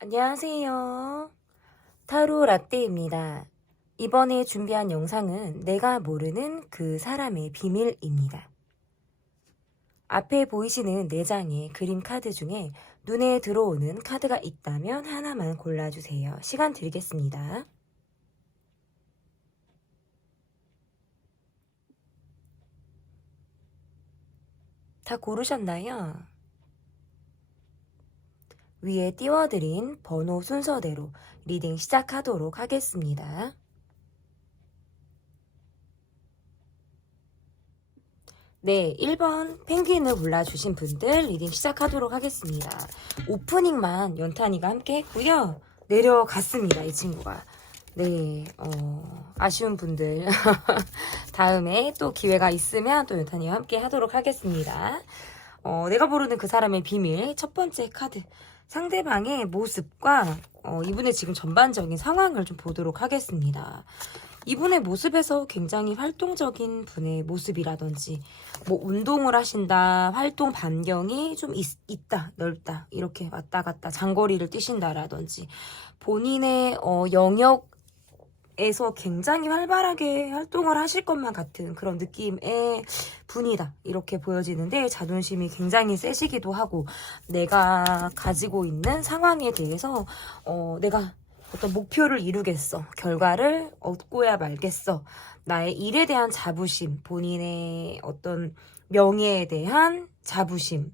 안녕하세요. 타로 라떼입니다. 이번에 준비한 영상은 내가 모르는 그 사람의 비밀입니다. 앞에 보이시는 4장의 그림 카드 중에 눈에 들어오는 카드가 있다면 하나만 골라주세요. 시간 드리겠습니다. 다 고르셨나요? 위에 띄워드린 번호 순서대로 리딩 시작하도록 하겠습니다. 네, 1번 펭귄을 골라주신 분들 리딩 시작하도록 하겠습니다. 오프닝만 연탄이가 함께 했고요. 내려갔습니다, 이 친구가. 네, 아쉬운 분들 다음에 또 기회가 있으면 또 연탄이와 함께 하도록 하겠습니다. 내가 모르는 그 사람의 비밀 첫 번째 카드, 상대방의 모습과 이분의 지금 전반적인 상황을 좀 보도록 하겠습니다. 이분의 모습에서 굉장히 활동적인 분의 모습이라든지 뭐 운동을 하신다, 활동 반경이 좀 있다, 넓다, 이렇게 왔다 갔다 장거리를 뛰신다라든지 본인의 영역에서 굉장히 활발하게 활동을 하실 것만 같은 그런 느낌의 분이다, 이렇게 보여지는데 자존심이 굉장히 세시기도 하고 내가 가지고 있는 상황에 대해서 내가 어떤 목표를 이루겠어, 결과를 얻고야 말겠어, 나의 일에 대한 자부심, 본인의 어떤 명예에 대한 자부심,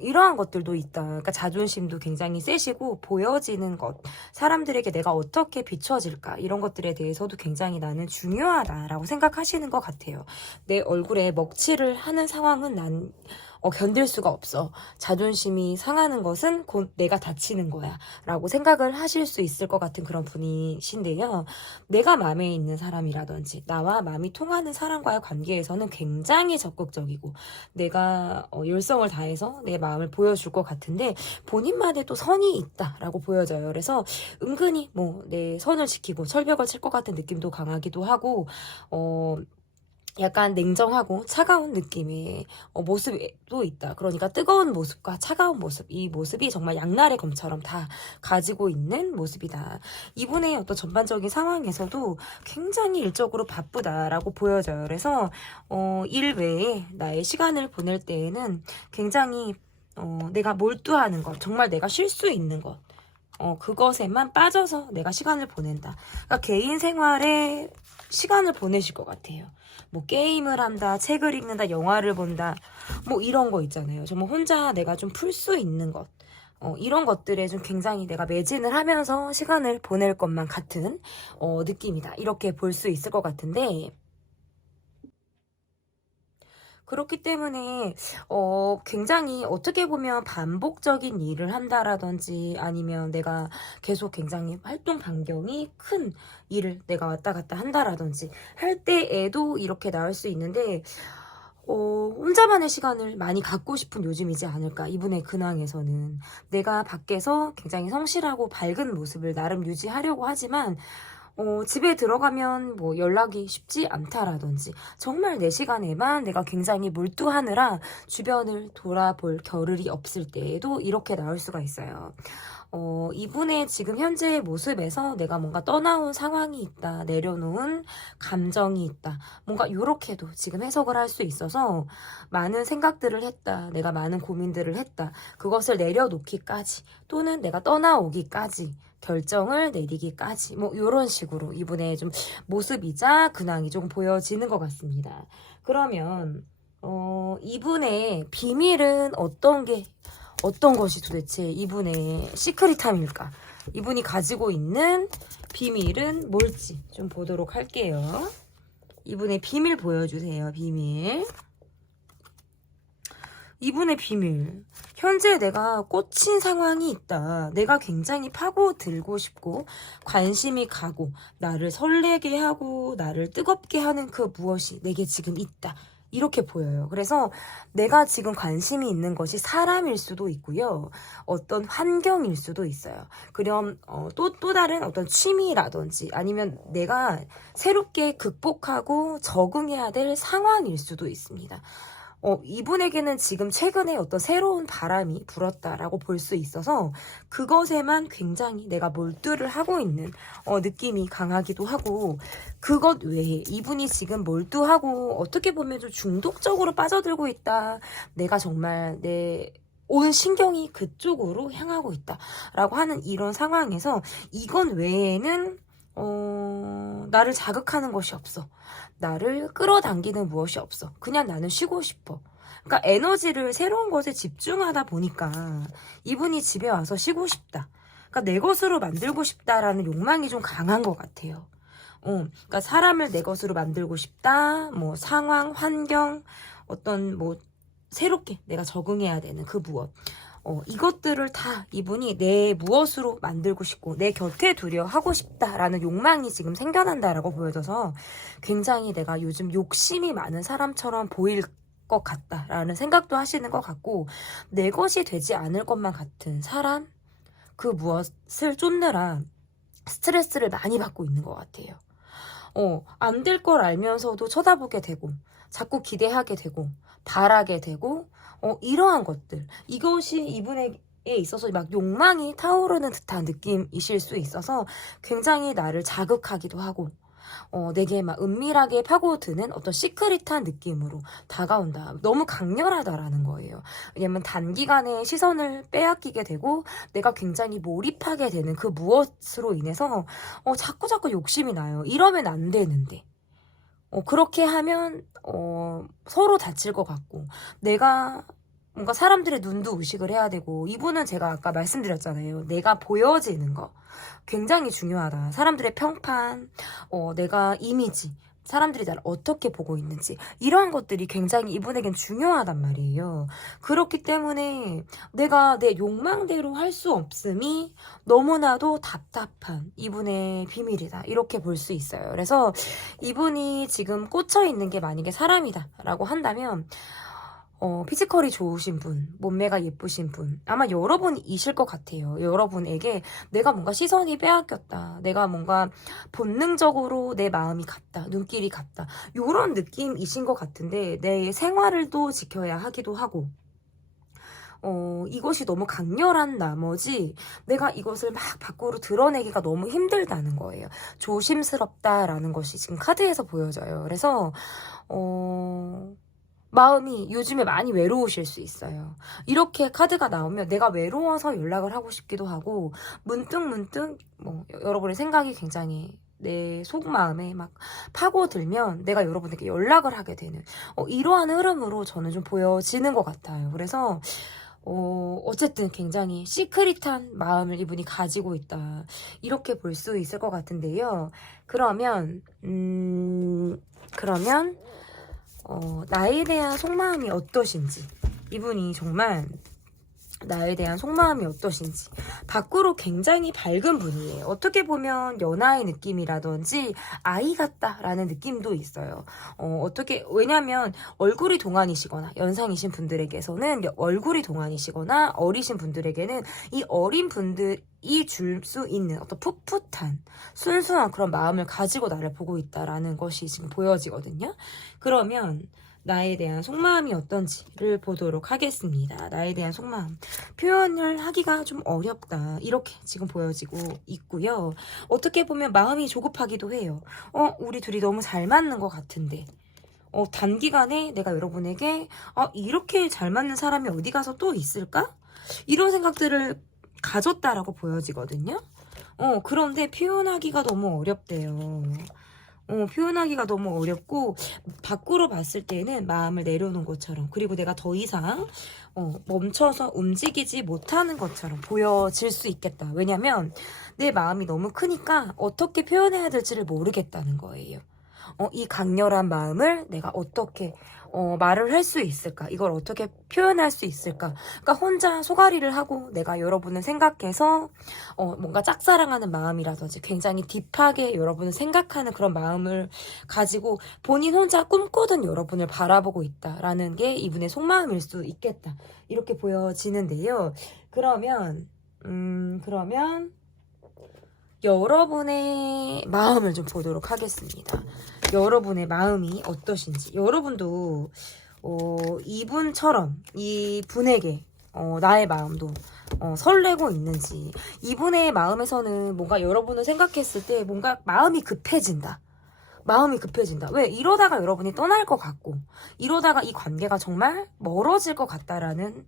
이러한 것들도 있다. 그러니까 자존심도 굉장히 세시고 보여지는 것, 사람들에게 내가 어떻게 비춰질까, 이런 것들에 대해서도 굉장히 나는 중요하다라고 생각하시는 것 같아요. 내 얼굴에 먹칠을 하는 상황은 난 견딜 수가 없어. 자존심이 상하는 것은 곧 내가 다치는 거야 라고 생각을 하실 수 있을 것 같은 그런 분이신데요. 내가 마음에 있는 사람이라든지 나와 마음이 통하는 사람과의 관계에서는 굉장히 적극적이고 내가 열성을 다해서 내 마음을 보여줄 것 같은데 본인만의 또 선이 있다라고 보여져요. 그래서 은근히 뭐 내 선을 지키고 철벽을 칠 것 같은 느낌도 강하기도 하고 약간 냉정하고 차가운 느낌의 모습도 있다. 그러니까 뜨거운 모습과 차가운 모습, 이 모습이 정말 양날의 검처럼 다 가지고 있는 모습이다. 이분의 어떤 전반적인 상황에서도 굉장히 일적으로 바쁘다라고 보여져요. 그래서 일 외에 나의 시간을 보낼 때에는 굉장히 내가 몰두하는 것, 정말 내가 쉴 수 있는 것, 그것에만 빠져서 내가 시간을 보낸다. 그러니까 개인 생활에 시간을 보내실 것 같아요. 뭐 게임을 한다, 책을 읽는다, 영화를 본다, 뭐 이런 거 있잖아요. 정말 혼자 내가 좀 풀 수 있는 것, 이런 것들에 좀 굉장히 내가 매진을 하면서 시간을 보낼 것만 같은 느낌이다, 이렇게 볼 수 있을 것 같은데, 그렇기 때문에 굉장히 어떻게 보면 반복적인 일을 한다라든지 아니면 내가 계속 굉장히 활동 반경이 큰 일을 내가 왔다 갔다 한다라든지 할 때에도 이렇게 나올 수 있는데 혼자만의 시간을 많이 갖고 싶은 요즘이지 않을까. 이분의 근황에서는 내가 밖에서 굉장히 성실하고 밝은 모습을 나름 유지하려고 하지만 집에 들어가면 뭐 연락이 쉽지 않다라든지 정말 내 시간에만 내가 굉장히 몰두하느라 주변을 돌아볼 겨를이 없을 때에도 이렇게 나올 수가 있어요. 이분의 지금 현재의 모습에서 내가 뭔가 떠나온 상황이 있다, 내려놓은 감정이 있다, 뭔가 요렇게도 지금 해석을 할 수 있어서 많은 생각들을 했다, 내가 많은 고민들을 했다, 그것을 내려놓기까지 또는 내가 떠나오기까지 결정을 내리기까지 뭐 이런 식으로 이분의 좀 모습이자 근황이 좀 보여지는 것 같습니다. 그러면 이분의 비밀은 어떤 것이 도대체 이분의 시크릿함일까? 이분이 가지고 있는 비밀은 뭘지 좀 보도록 할게요. 이분의 비밀 보여주세요. 비밀. 이분의 비밀. 현재 내가 꽂힌 상황이 있다. 내가 굉장히 파고들고 싶고 관심이 가고 나를 설레게 하고 나를 뜨겁게 하는 그 무엇이 내게 지금 있다. 이렇게 보여요. 그래서 내가 지금 관심이 있는 것이 사람일 수도 있고요. 어떤 환경일 수도 있어요. 그럼 또 다른 어떤 취미라든지 아니면 내가 새롭게 극복하고 적응해야 될 상황일 수도 있습니다. 이분에게는 지금 최근에 어떤 새로운 바람이 불었다라고 볼 수 있어서 그것에만 굉장히 내가 몰두를 하고 있는 느낌이 강하기도 하고, 그것 외에 이분이 지금 몰두하고 어떻게 보면 좀 중독적으로 빠져들고 있다. 내가 정말 내 온 신경이 그쪽으로 향하고 있다라고 하는 이런 상황에서 이건 외에는 나를 자극하는 것이 없어. 나를 끌어당기는 무엇이 없어. 그냥 나는 쉬고 싶어. 그러니까 에너지를 새로운 것에 집중하다 보니까 이분이 집에 와서 쉬고 싶다. 그러니까 내 것으로 만들고 싶다라는 욕망이 좀 강한 것 같아요. 그러니까 사람을 내 것으로 만들고 싶다. 뭐 상황, 환경, 어떤 뭐 새롭게 내가 적응해야 되는 그 무엇. 이것들을 다 이분이 내 무엇으로 만들고 싶고 내 곁에 두려 하고 싶다라는 욕망이 지금 생겨난다라고 보여져서 굉장히 내가 요즘 욕심이 많은 사람처럼 보일 것 같다라는 생각도 하시는 것 같고, 내 것이 되지 않을 것만 같은 사람, 그 무엇을 쫓느라 스트레스를 많이 받고 있는 것 같아요. 안 될 걸 알면서도 쳐다보게 되고 자꾸 기대하게 되고 바라게 되고 이러한 것들, 이것이 이분에게 있어서 막 욕망이 타오르는 듯한 느낌이실 수 있어서 굉장히 나를 자극하기도 하고 내게 막 은밀하게 파고드는 어떤 시크릿한 느낌으로 다가온다. 너무 강렬하다라는 거예요. 왜냐면 단기간에 시선을 빼앗기게 되고 내가 굉장히 몰입하게 되는 그 무엇으로 인해서 자꾸 욕심이 나요. 이러면 안 되는데. 그렇게 하면 서로 다칠 것 같고, 내가 뭔가 사람들의 눈도 의식을 해야 되고, 이분은 제가 아까 말씀드렸잖아요. 내가 보여지는 거 굉장히 중요하다. 사람들의 평판, 내가 이미지, 사람들이 나를 어떻게 보고 있는지, 이러한 것들이 굉장히 이분에겐 중요하단 말이에요. 그렇기 때문에 내가 내 욕망대로 할 수 없음이 너무나도 답답한 이분의 비밀이다, 이렇게 볼 수 있어요. 그래서 이분이 지금 꽂혀 있는 게 만약에 사람이다 라고 한다면 피지컬이 좋으신 분, 몸매가 예쁘신 분, 아마 여러분이실 것 같아요. 여러분에게 내가 뭔가 시선이 빼앗겼다, 내가 뭔가 본능적으로 내 마음이 갔다, 눈길이 갔다, 요런 느낌이신 것 같은데, 내 생활을 또 지켜야 하기도 하고, 이것이 너무 강렬한 나머지 내가 이것을 막 밖으로 드러내기가 너무 힘들다는 거예요. 조심스럽다라는 것이 지금 카드에서 보여져요. 그래서 마음이 요즘에 많이 외로우실 수 있어요. 이렇게 카드가 나오면 내가 외로워서 연락을 하고 싶기도 하고, 문득 뭐 여러분의 생각이 굉장히 내 속마음에 막 파고들면 내가 여러분에게 연락을 하게 되는 이러한 흐름으로 저는 좀 보여지는 것 같아요. 그래서 어쨌든 굉장히 시크릿한 마음을 이분이 가지고 있다, 이렇게 볼 수 있을 것 같은데요. 그러면 나에 대한 속마음이 어떠신지, 이분이 정말 나에 대한 속마음이 어떠신지. 밖으로 굉장히 밝은 분이에요. 어떻게 보면 연하의 느낌이라든지 아이 같다라는 느낌도 있어요. 왜냐면 얼굴이 동안이시거나 연상이신 분들에게서는 얼굴이 동안이시거나 어리신 분들에게는 이 어린 분들이 줄 수 있는 어떤 풋풋한 순수한 그런 마음을 가지고 나를 보고 있다라는 것이 지금 보여지거든요. 그러면 나에 대한 속마음이 어떤지를 보도록 하겠습니다. 나에 대한 속마음. 표현을 하기가 좀 어렵다, 이렇게 지금 보여지고 있고요. 어떻게 보면 마음이 조급하기도 해요. 우리 둘이 너무 잘 맞는 것 같은데. 단기간에 내가 여러분에게 이렇게 잘 맞는 사람이 어디 가서 또 있을까? 이런 생각들을 가졌다라고 보여지거든요. 그런데 표현하기가 너무 어렵대요. 표현하기가 너무 어렵고, 밖으로 봤을 때는 마음을 내려놓은 것처럼, 그리고 내가 더 이상 멈춰서 움직이지 못하는 것처럼 보여질 수 있겠다. 왜냐면 내 마음이 너무 크니까 어떻게 표현해야 될지를 모르겠다는 거예요. 이 강렬한 마음을 내가 어떻게 말을 할 수 있을까? 이걸 어떻게 표현할 수 있을까? 그러니까 혼자 소가리를 하고 내가 여러분을 생각해서 뭔가 짝사랑하는 마음이라든지 굉장히 딥하게 여러분을 생각하는 그런 마음을 가지고 본인 혼자 꿈꾸던 여러분을 바라보고 있다라는 게 이분의 속마음일 수 있겠다, 이렇게 보여지는데요. 그러면 여러분의 마음을 좀 보도록 하겠습니다. 여러분의 마음이 어떠신지. 여러분도 이분처럼 이분에게 나의 마음도 설레고 있는지, 이분의 마음에서는 뭔가 여러분을 생각했을 때 뭔가 마음이 급해진다. 마음이 급해진다. 왜? 이러다가 여러분이 떠날 것 같고, 이러다가 이 관계가 정말 멀어질 것 같다라는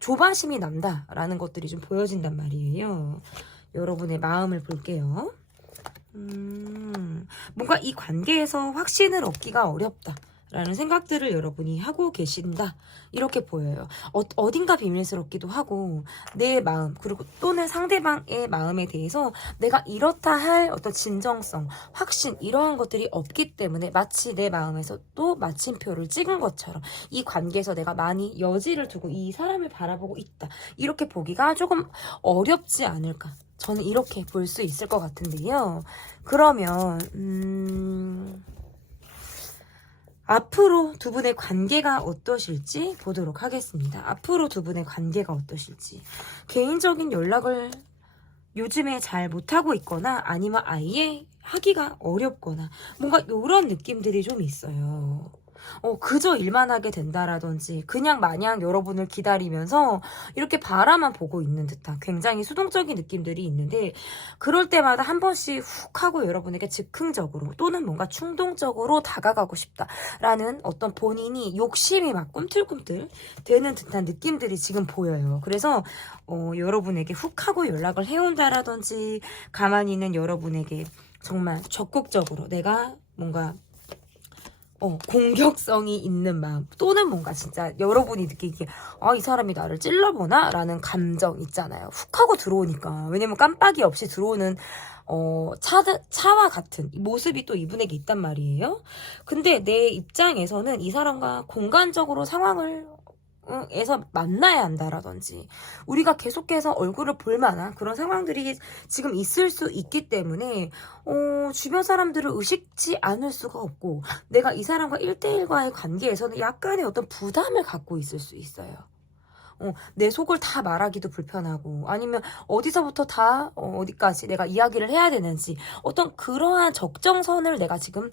조바심이 난다라는 것들이 좀 보여진단 말이에요. 여러분의 마음을 볼게요. 뭔가 이 관계에서 확신을 얻기가 어렵다 라는 생각들을 여러분이 하고 계신다 이렇게 보여요. 어딘가 비밀스럽기도 하고 내 마음 그리고 또는 상대방의 마음에 대해서 내가 이렇다 할 어떤 진정성, 확신 이러한 것들이 없기 때문에 마치 내 마음에서 또 마침표를 찍은 것처럼 이 관계에서 내가 많이 여지를 두고 이 사람을 바라보고 있다 이렇게 보기가 조금 어렵지 않을까, 저는 이렇게 볼 수 있을 것 같은데요. 그러면 앞으로 두 분의 관계가 어떠실지 보도록 하겠습니다. 앞으로 두 분의 관계가 어떠실지. 개인적인 연락을 요즘에 잘 못하고 있거나 아니면 아예 하기가 어렵거나 뭔가 이런 느낌들이 좀 있어요. 그저 일만 하게 된다라든지 그냥 마냥 여러분을 기다리면서 이렇게 바라만 보고 있는 듯한 굉장히 수동적인 느낌들이 있는데, 그럴 때마다 한 번씩 훅 하고 여러분에게 즉흥적으로 또는 뭔가 충동적으로 다가가고 싶다라는 어떤 본인이 욕심이 막 꿈틀꿈틀 되는 듯한 느낌들이 지금 보여요. 그래서 여러분에게 훅 하고 연락을 해온다라든지 가만히 있는 여러분에게 정말 적극적으로 내가 뭔가 공격성이 있는 마음 또는 뭔가 진짜 여러분이 느끼기에 이 사람이 나를 찔러보나? 라는 감정 있잖아요. 훅 하고 들어오니까. 왜냐면 깜빡이 없이 들어오는 차와 같은 모습이 또 이분에게 있단 말이에요. 근데 내 입장에서는 이 사람과 공간적으로 상황을 에서 만나야 한다라든지 우리가 계속해서 얼굴을 볼 만한 그런 상황들이 지금 있을 수 있기 때문에 주변 사람들을 의식지 않을 수가 없고 내가 이 사람과 1대1과의 관계에서는 약간의 어떤 부담을 갖고 있을 수 있어요. 내 속을 다 말하기도 불편하고 아니면 어디서부터 다 어디까지 내가 이야기를 해야 되는지 어떤 그러한 적정선을 내가 지금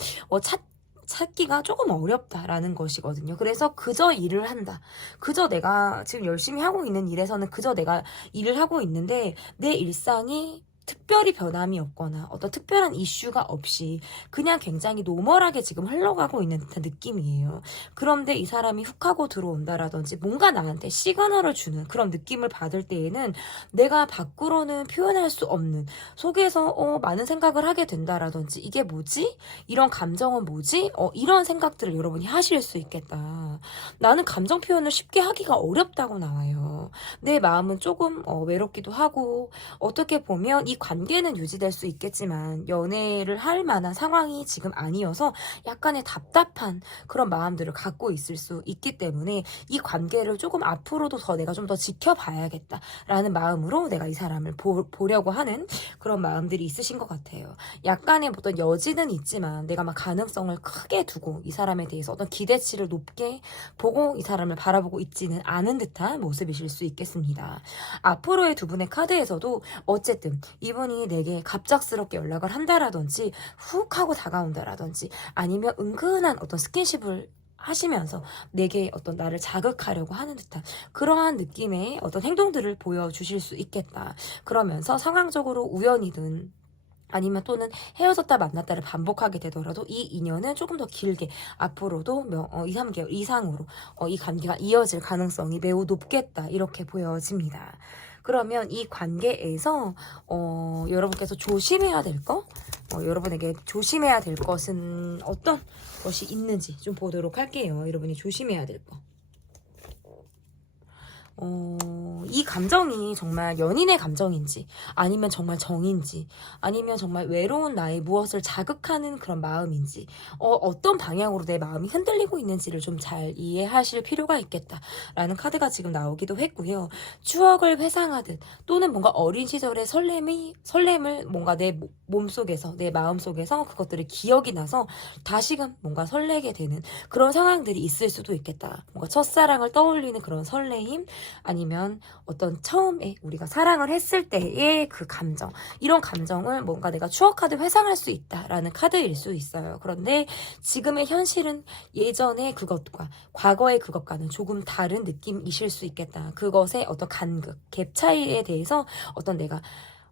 찾기가 조금 어렵다라는 것이거든요. 그래서 그저 일을 한다. 그저 내가 지금 열심히 하고 있는 일에서는 그저 내가 일을 하고 있는데 내 일상이 특별히 변함이 없거나 어떤 특별한 이슈가 없이 그냥 굉장히 노멀하게 지금 흘러가고 있는 듯한 느낌이에요. 그런데 이 사람이 훅 하고 들어온다라든지 뭔가 나한테 시그널을 주는 그런 느낌을 받을 때에는 내가 밖으로는 표현할 수 없는 속에서 많은 생각을 하게 된다라든지 이게 뭐지? 이런 감정은 뭐지? 이런 생각들을 여러분이 하실 수 있겠다. 나는 감정 표현을 쉽게 하기가 어렵다고 나와요. 내 마음은 조금 외롭기도 하고 어떻게 보면 이 관계는 유지될 수 있겠지만 연애를 할 만한 상황이 지금 아니어서 약간의 답답한 그런 마음들을 갖고 있을 수 있기 때문에 이 관계를 조금 앞으로도 내가 좀 더 지켜봐야겠다라는 마음으로 내가 이 사람을 보려고 하는 그런 마음들이 있으신 것 같아요. 약간의 어떤 여지는 있지만 내가 막 가능성을 크게 두고 이 사람에 대해서 어떤 기대치를 높게 보고 이 사람을 바라보고 있지는 않은 듯한 모습이실 수 있겠습니다. 앞으로의 두 분의 카드에서도 어쨌든 이분이 내게 갑작스럽게 연락을 한다라든지 훅 하고 다가온다라든지 아니면 은근한 어떤 스킨십을 하시면서 내게 어떤 나를 자극하려고 하는 듯한 그러한 느낌의 어떤 행동들을 보여주실 수 있겠다. 그러면서 상황적으로 우연이든 아니면 또는 헤어졌다 만났다를 반복하게 되더라도 이 인연은 조금 더 길게 앞으로도 2, 3개월 이상으로 이 관계가 이어질 가능성이 매우 높겠다 이렇게 보여집니다. 그러면 이 관계에서 여러분께서 조심해야 될 거, 여러분에게 조심해야 될 것은 어떤 것이 있는지 좀 보도록 할게요. 여러분이 조심해야 될 거. 이 감정이 정말 연인의 감정인지 아니면 정말 정인지 아니면 정말 외로운 나의 무엇을 자극하는 그런 마음인지 어떤 방향으로 내 마음이 흔들리고 있는지를 좀 잘 이해하실 필요가 있겠다라는 카드가 지금 나오기도 했고요. 추억을 회상하듯 또는 뭔가 어린 시절의 설렘을 뭔가 내 몸속에서 내 마음속에서 그것들을 기억이 나서 다시금 뭔가 설레게 되는 그런 상황들이 있을 수도 있겠다. 뭔가 첫사랑을 떠올리는 그런 설레임 아니면 어떤 처음에 우리가 사랑을 했을 때의 그 감정, 이런 감정을 뭔가 내가 추억카드 회상할 수 있다라는 카드일 수 있어요. 그런데 지금의 현실은 예전의 그것과 과거의 그것과는 조금 다른 느낌이실 수 있겠다. 그것의 어떤 간극, 갭 차이에 대해서 어떤 내가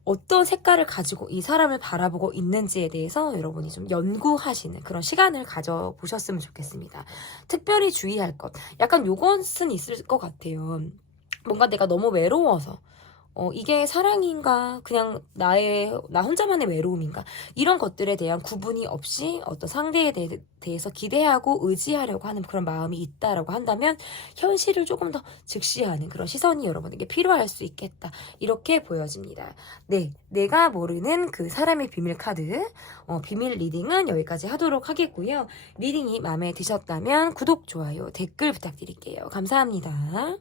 어떤 색깔을 가지고 이 사람을 바라보고 있는지에 대해서 여러분이 좀 연구하시는 그런 시간을 가져보셨으면 좋겠습니다. 특별히 주의할 것, 약간 요것은 있을 것 같아요. 뭔가 내가 너무 외로워서 이게 사랑인가 그냥 나 혼자만의 외로움인가, 이런 것들에 대한 구분이 없이 어떤 상대에 대해서 기대하고 의지하려고 하는 그런 마음이 있다라고 한다면 현실을 조금 더 직시하는 그런 시선이 여러분에게 필요할 수 있겠다, 이렇게 보여집니다. 네, 내가 모르는 그 사람의 비밀 카드 비밀 리딩은 여기까지 하도록 하겠고요. 리딩이 마음에 드셨다면 구독, 좋아요, 댓글 부탁드릴게요. 감사합니다.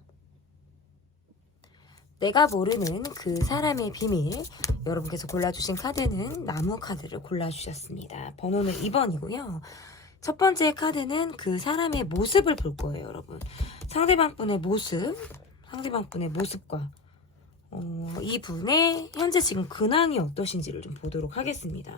내가 모르는 그 사람의 비밀, 여러분께서 골라주신 카드는 나무 카드를 골라주셨습니다. 번호는 2번이고요. 첫 번째 카드는 그 사람의 모습을 볼 거예요, 여러분. 상대방 분의 모습과 이분의 현재 지금 근황이 어떠신지를 좀 보도록 하겠습니다.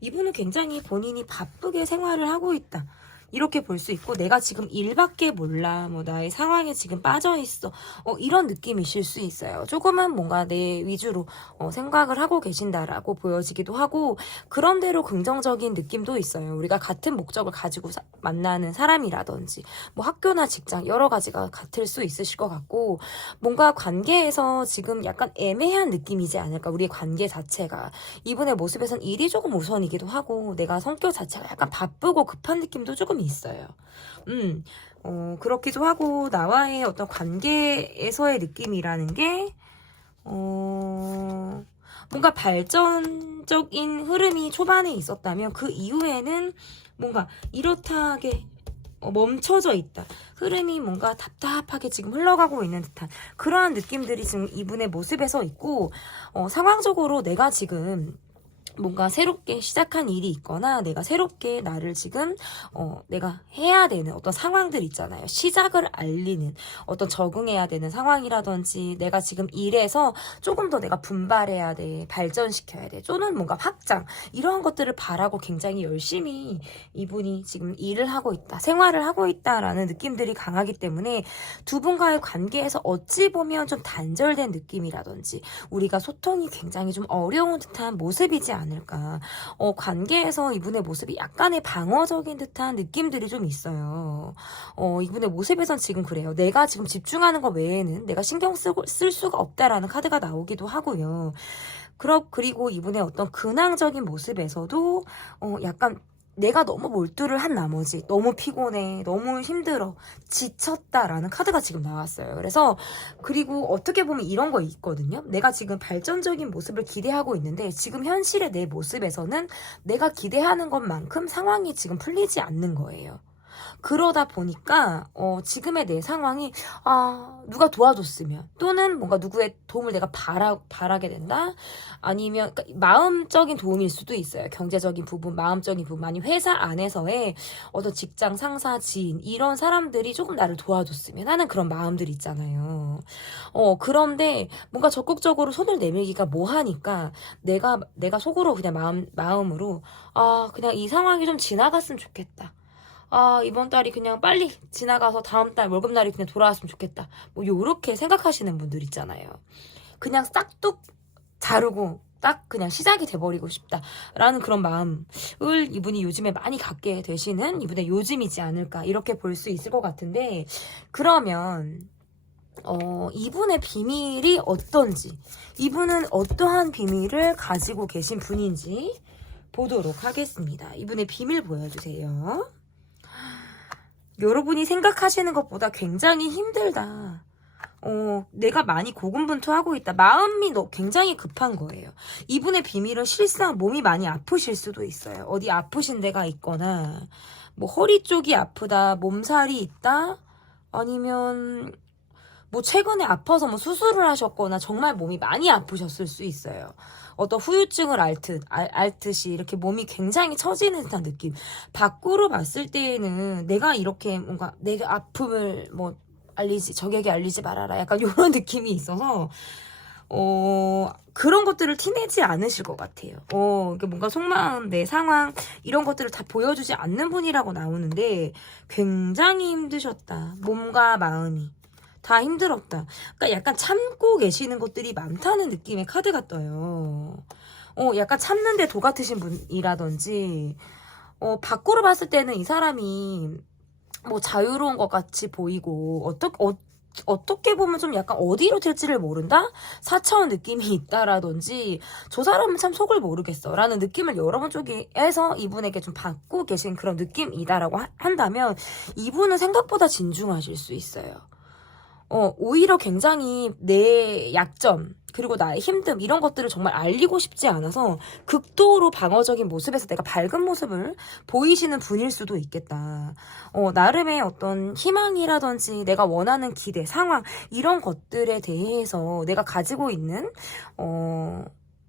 이분은 굉장히 본인이 바쁘게 생활을 하고 있다, 이렇게 볼 수 있고, 내가 지금 일밖에 몰라, 뭐 나의 상황에 지금 빠져있어, 이런 느낌이실 수 있어요. 조금은 뭔가 내 위주로 생각을 하고 계신다라고 보여지기도 하고, 그런대로 긍정적인 느낌도 있어요. 우리가 같은 목적을 가지고 만나는 사람이라든지 뭐 학교나 직장 여러 가지가 같을 수 있으실 것 같고, 뭔가 관계에서 지금 약간 애매한 느낌이지 않을까, 우리 관계 자체가. 이분의 모습에선 일이 조금 우선이기도 하고, 내가 성격 자체가 약간 바쁘고 급한 느낌도 조금 있어요. 그렇기도 하고, 나와의 어떤 관계에서의 느낌이라는 게, 뭔가 발전적인 흐름이 초반에 있었다면, 그 이후에는 뭔가 이렇다하게 멈춰져 있다. 흐름이 뭔가 답답하게 지금 흘러가고 있는 듯한 그러한 느낌들이 지금 이분의 모습에서 있고, 상황적으로 내가 지금 뭔가 새롭게 시작한 일이 있거나 내가 새롭게 나를 지금 내가 해야 되는 어떤 상황들 있잖아요. 시작을 알리는 어떤 적응해야 되는 상황이라든지, 내가 지금 일에서 조금 더 내가 분발해야 돼, 발전시켜야 돼, 또는 뭔가 확장, 이러한 것들을 바라고 굉장히 열심히 이분이 지금 일을 하고 있다, 생활을 하고 있다라는 느낌들이 강하기 때문에 두 분과의 관계에서 어찌 보면 좀 단절된 느낌이라든지 우리가 소통이 굉장히 좀 어려운 듯한 모습이지 않을까. 관계에서 이분의 모습이 약간의 방어적인 듯한 느낌들이 좀 있어요. 이분의 모습에선 지금 그래요. 내가 지금 집중하는 것 외에는 내가 신경 쓸 수가 없다라는 카드가 나오기도 하고요. 그리고 이분의 어떤 근황적인 모습에서도 약간 내가 너무 몰두를 한 나머지 너무 피곤해, 너무 힘들어, 지쳤다라는 카드가 지금 나왔어요. 그래서 그리고 어떻게 보면 이런 거 있거든요. 내가 지금 발전적인 모습을 기대하고 있는데 지금 현실의 내 모습에서는 내가 기대하는 것만큼 상황이 지금 풀리지 않는 거예요. 그러다 보니까 지금의 내 상황이 누가 도와줬으면, 또는 뭔가 누구의 도움을 내가 바라게 된다, 아니면 그러니까 마음적인 도움일 수도 있어요. 경제적인 부분, 마음적인 부분, 아니면 회사 안에서의 어떤 직장 상사, 지인, 이런 사람들이 조금 나를 도와줬으면 하는 그런 마음들 있잖아요. 그런데 뭔가 적극적으로 손을 내밀기가 뭐하니까 내가 속으로 그냥 마음으로 그냥 이 상황이 좀 지나갔으면 좋겠다, 이번 달이 그냥 빨리 지나가서 다음 달 월급날이 그냥 돌아왔으면 좋겠다, 뭐 요렇게 생각하시는 분들 있잖아요. 그냥 싹둑 자르고 딱 그냥 시작이 돼버리고 싶다라는 그런 마음을 이분이 요즘에 많이 갖게 되시는 이분의 요즘이지 않을까, 이렇게 볼 수 있을 것 같은데, 그러면 이분의 비밀이 어떤지, 이분은 어떠한 비밀을 가지고 계신 분인지 보도록 하겠습니다. 이분의 비밀 보여주세요. 여러분이 생각하시는 것보다 굉장히 힘들다, 내가 많이 고군분투하고 있다, 마음이 굉장히 급한 거예요. 이분의 비밀은 실상 몸이 많이 아프실 수도 있어요. 어디 아프신 데가 있거나, 뭐 허리 쪽이 아프다, 몸살이 있다, 아니면 뭐 최근에 아파서 뭐 수술을 하셨거나 정말 몸이 많이 아프셨을 수 있어요. 어떤 후유증을 앓듯이 이렇게 몸이 굉장히 처지는 듯한 느낌. 밖으로 봤을 때에는 내가 이렇게 뭔가 내 아픔을 뭐 적에게 알리지 말아라. 약간 이런 느낌이 있어서, 그런 것들을 티내지 않으실 것 같아요. 뭔가 속마음, 내 상황, 이런 것들을 다 보여주지 않는 분이라고 나오는데, 굉장히 힘드셨다. 몸과 마음이. 다 힘들었다. 그러니까 약간 참고 계시는 것들이 많다는 느낌의 카드가 떠요. 약간 참는데 도 같으신 분이라든지, 밖으로 봤을 때는 이 사람이 뭐 자유로운 것 같이 보이고, 어떻게 보면 좀 약간 어디로 튈지를 모른다? 4차원 느낌이 있다라든지, 저 사람은 참 속을 모르겠어 라는 느낌을 여러분 쪽에서 이분에게 좀 받고 계신 그런 느낌이다라고 한다면, 이분은 생각보다 진중하실 수 있어요. 오히려 굉장히 내 약점, 그리고 나의 힘듦, 이런 것들을 정말 알리고 싶지 않아서 극도로 방어적인 모습에서 내가 밝은 모습을 보이시는 분일 수도 있겠다. 나름의 어떤 희망이라든지 내가 원하는 기대, 상황, 이런 것들에 대해서 내가 가지고 있는,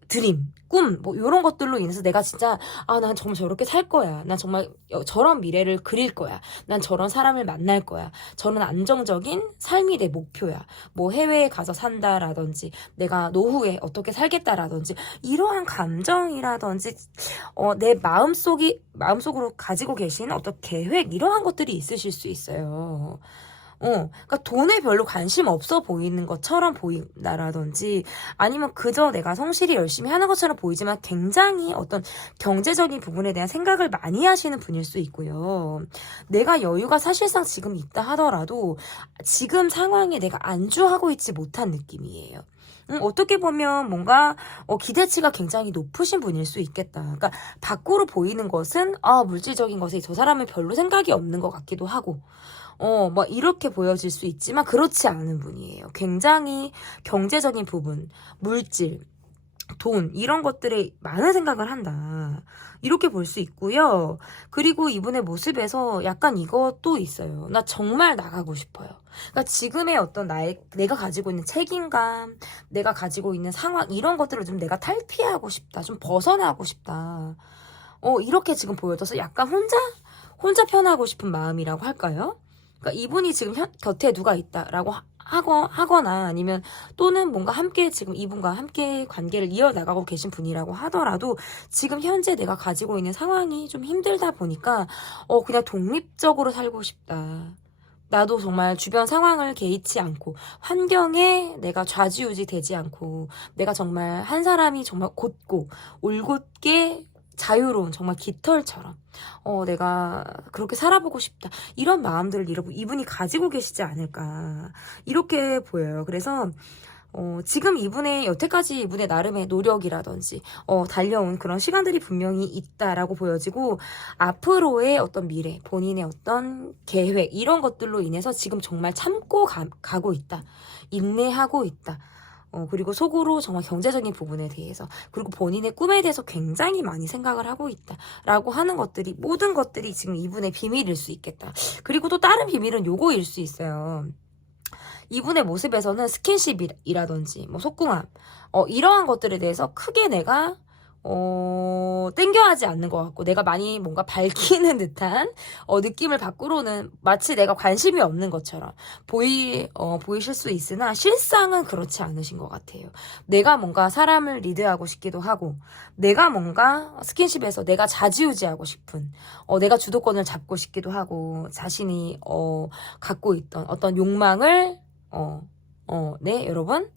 드림, 꿈, 뭐, 요런 것들로 인해서 내가 진짜, 난 정말 저렇게 살 거야. 난 정말 저런 미래를 그릴 거야. 난 저런 사람을 만날 거야. 저런 안정적인 삶이 내 목표야. 뭐, 해외에 가서 산다라든지, 내가 노후에 어떻게 살겠다라든지, 이러한 감정이라든지, 내 마음속으로 가지고 계신 어떤 계획, 이러한 것들이 있으실 수 있어요. 그러니까 돈에 별로 관심 없어 보이는 것처럼 보인다라든지, 아니면 그저 내가 성실히 열심히 하는 것처럼 보이지만 굉장히 어떤 경제적인 부분에 대한 생각을 많이 하시는 분일 수 있고요. 내가 여유가 사실상 지금 있다 하더라도 지금 상황에 내가 안주하고 있지 못한 느낌이에요. 어떻게 보면 뭔가 기대치가 굉장히 높으신 분일 수 있겠다. 그러니까 밖으로 보이는 것은 물질적인 것에 저 사람은 별로 생각이 없는 것 같기도 하고, 뭐 이렇게 보여질 수 있지만 그렇지 않은 분이에요. 굉장히 경제적인 부분, 물질, 돈, 이런 것들에 많은 생각을 한다. 이렇게 볼 수 있고요. 그리고 이분의 모습에서 약간 이것도 있어요. 나 정말 나가고 싶어요. 그러니까 지금의 어떤 내가 가지고 있는 책임감, 내가 가지고 있는 상황, 이런 것들을 좀 내가 탈피하고 싶다. 좀 벗어나고 싶다. 이렇게 지금 보여져서 약간 혼자 편하고 싶은 마음이라고 할까요? 그러니까 이분이 지금 곁에 누가 있다라고 하거나 아니면 또는 뭔가 함께 지금 이분과 함께 관계를 이어나가고 계신 분이라고 하더라도 지금 현재 내가 가지고 있는 상황이 좀 힘들다 보니까 그냥 독립적으로 살고 싶다. 나도 정말 주변 상황을 개의치 않고 환경에 내가 좌지우지 되지 않고 내가 정말 한 사람이 정말 곧고 올곧게 자유로운 정말 깃털처럼 내가 그렇게 살아보고 싶다. 이런 마음들을 이분이 가지고 계시지 않을까 이렇게 보여요. 그래서 지금 여태까지 이분의 나름의 노력이라든지, 달려온 그런 시간들이 분명히 있다라고 보여지고, 앞으로의 어떤 미래, 본인의 어떤 계획, 이런 것들로 인해서 지금 정말 참고 가고 있다. 인내하고 있다. 그리고 속으로 정말 경제적인 부분에 대해서, 그리고 본인의 꿈에 대해서 굉장히 많이 생각을 하고 있다. 라고 하는 것들이, 모든 것들이 지금 이분의 비밀일 수 있겠다. 그리고 또 다른 비밀은 요거일 수 있어요. 이분의 모습에서는 스킨십이라든지 뭐 속궁합 이러한 것들에 대해서 크게 내가 땡겨하지 않는 것 같고 내가 많이 뭔가 밝히는 듯한 느낌을 밖으로는 마치 내가 관심이 없는 것처럼 보이실 수 있으나 실상은 그렇지 않으신 것 같아요. 내가 뭔가 사람을 리드하고 싶기도 하고 내가 뭔가 스킨십에서 내가 좌지우지하고 싶은 내가 주도권을 잡고 싶기도 하고 자신이 갖고 있던 어떤 욕망을 네, 여러분?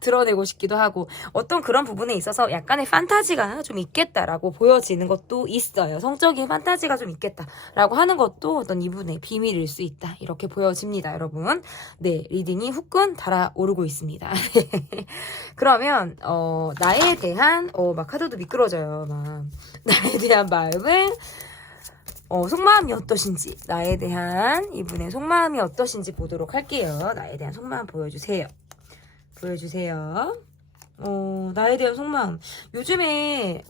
드러내고 싶기도 하고, 어떤 그런 부분에 있어서 약간의 판타지가 좀 있겠다라고 보여지는 것도 있어요. 성적인 판타지가 좀 있겠다라고 하는 것도 어떤 이분의 비밀일 수 있다. 이렇게 보여집니다, 여러분. 네, 리딩이 후끈 달아오르고 있습니다. 그러면, 나에 대한, 막 카드도 미끄러져요, 막. 나에 대한 마음을, 속마음이 어떠신지, 나에 대한 이분의 속마음이 어떠신지 보도록 할게요. 나에 대한 속마음 보여주세요. 나에 대한 속마음. 요즘에,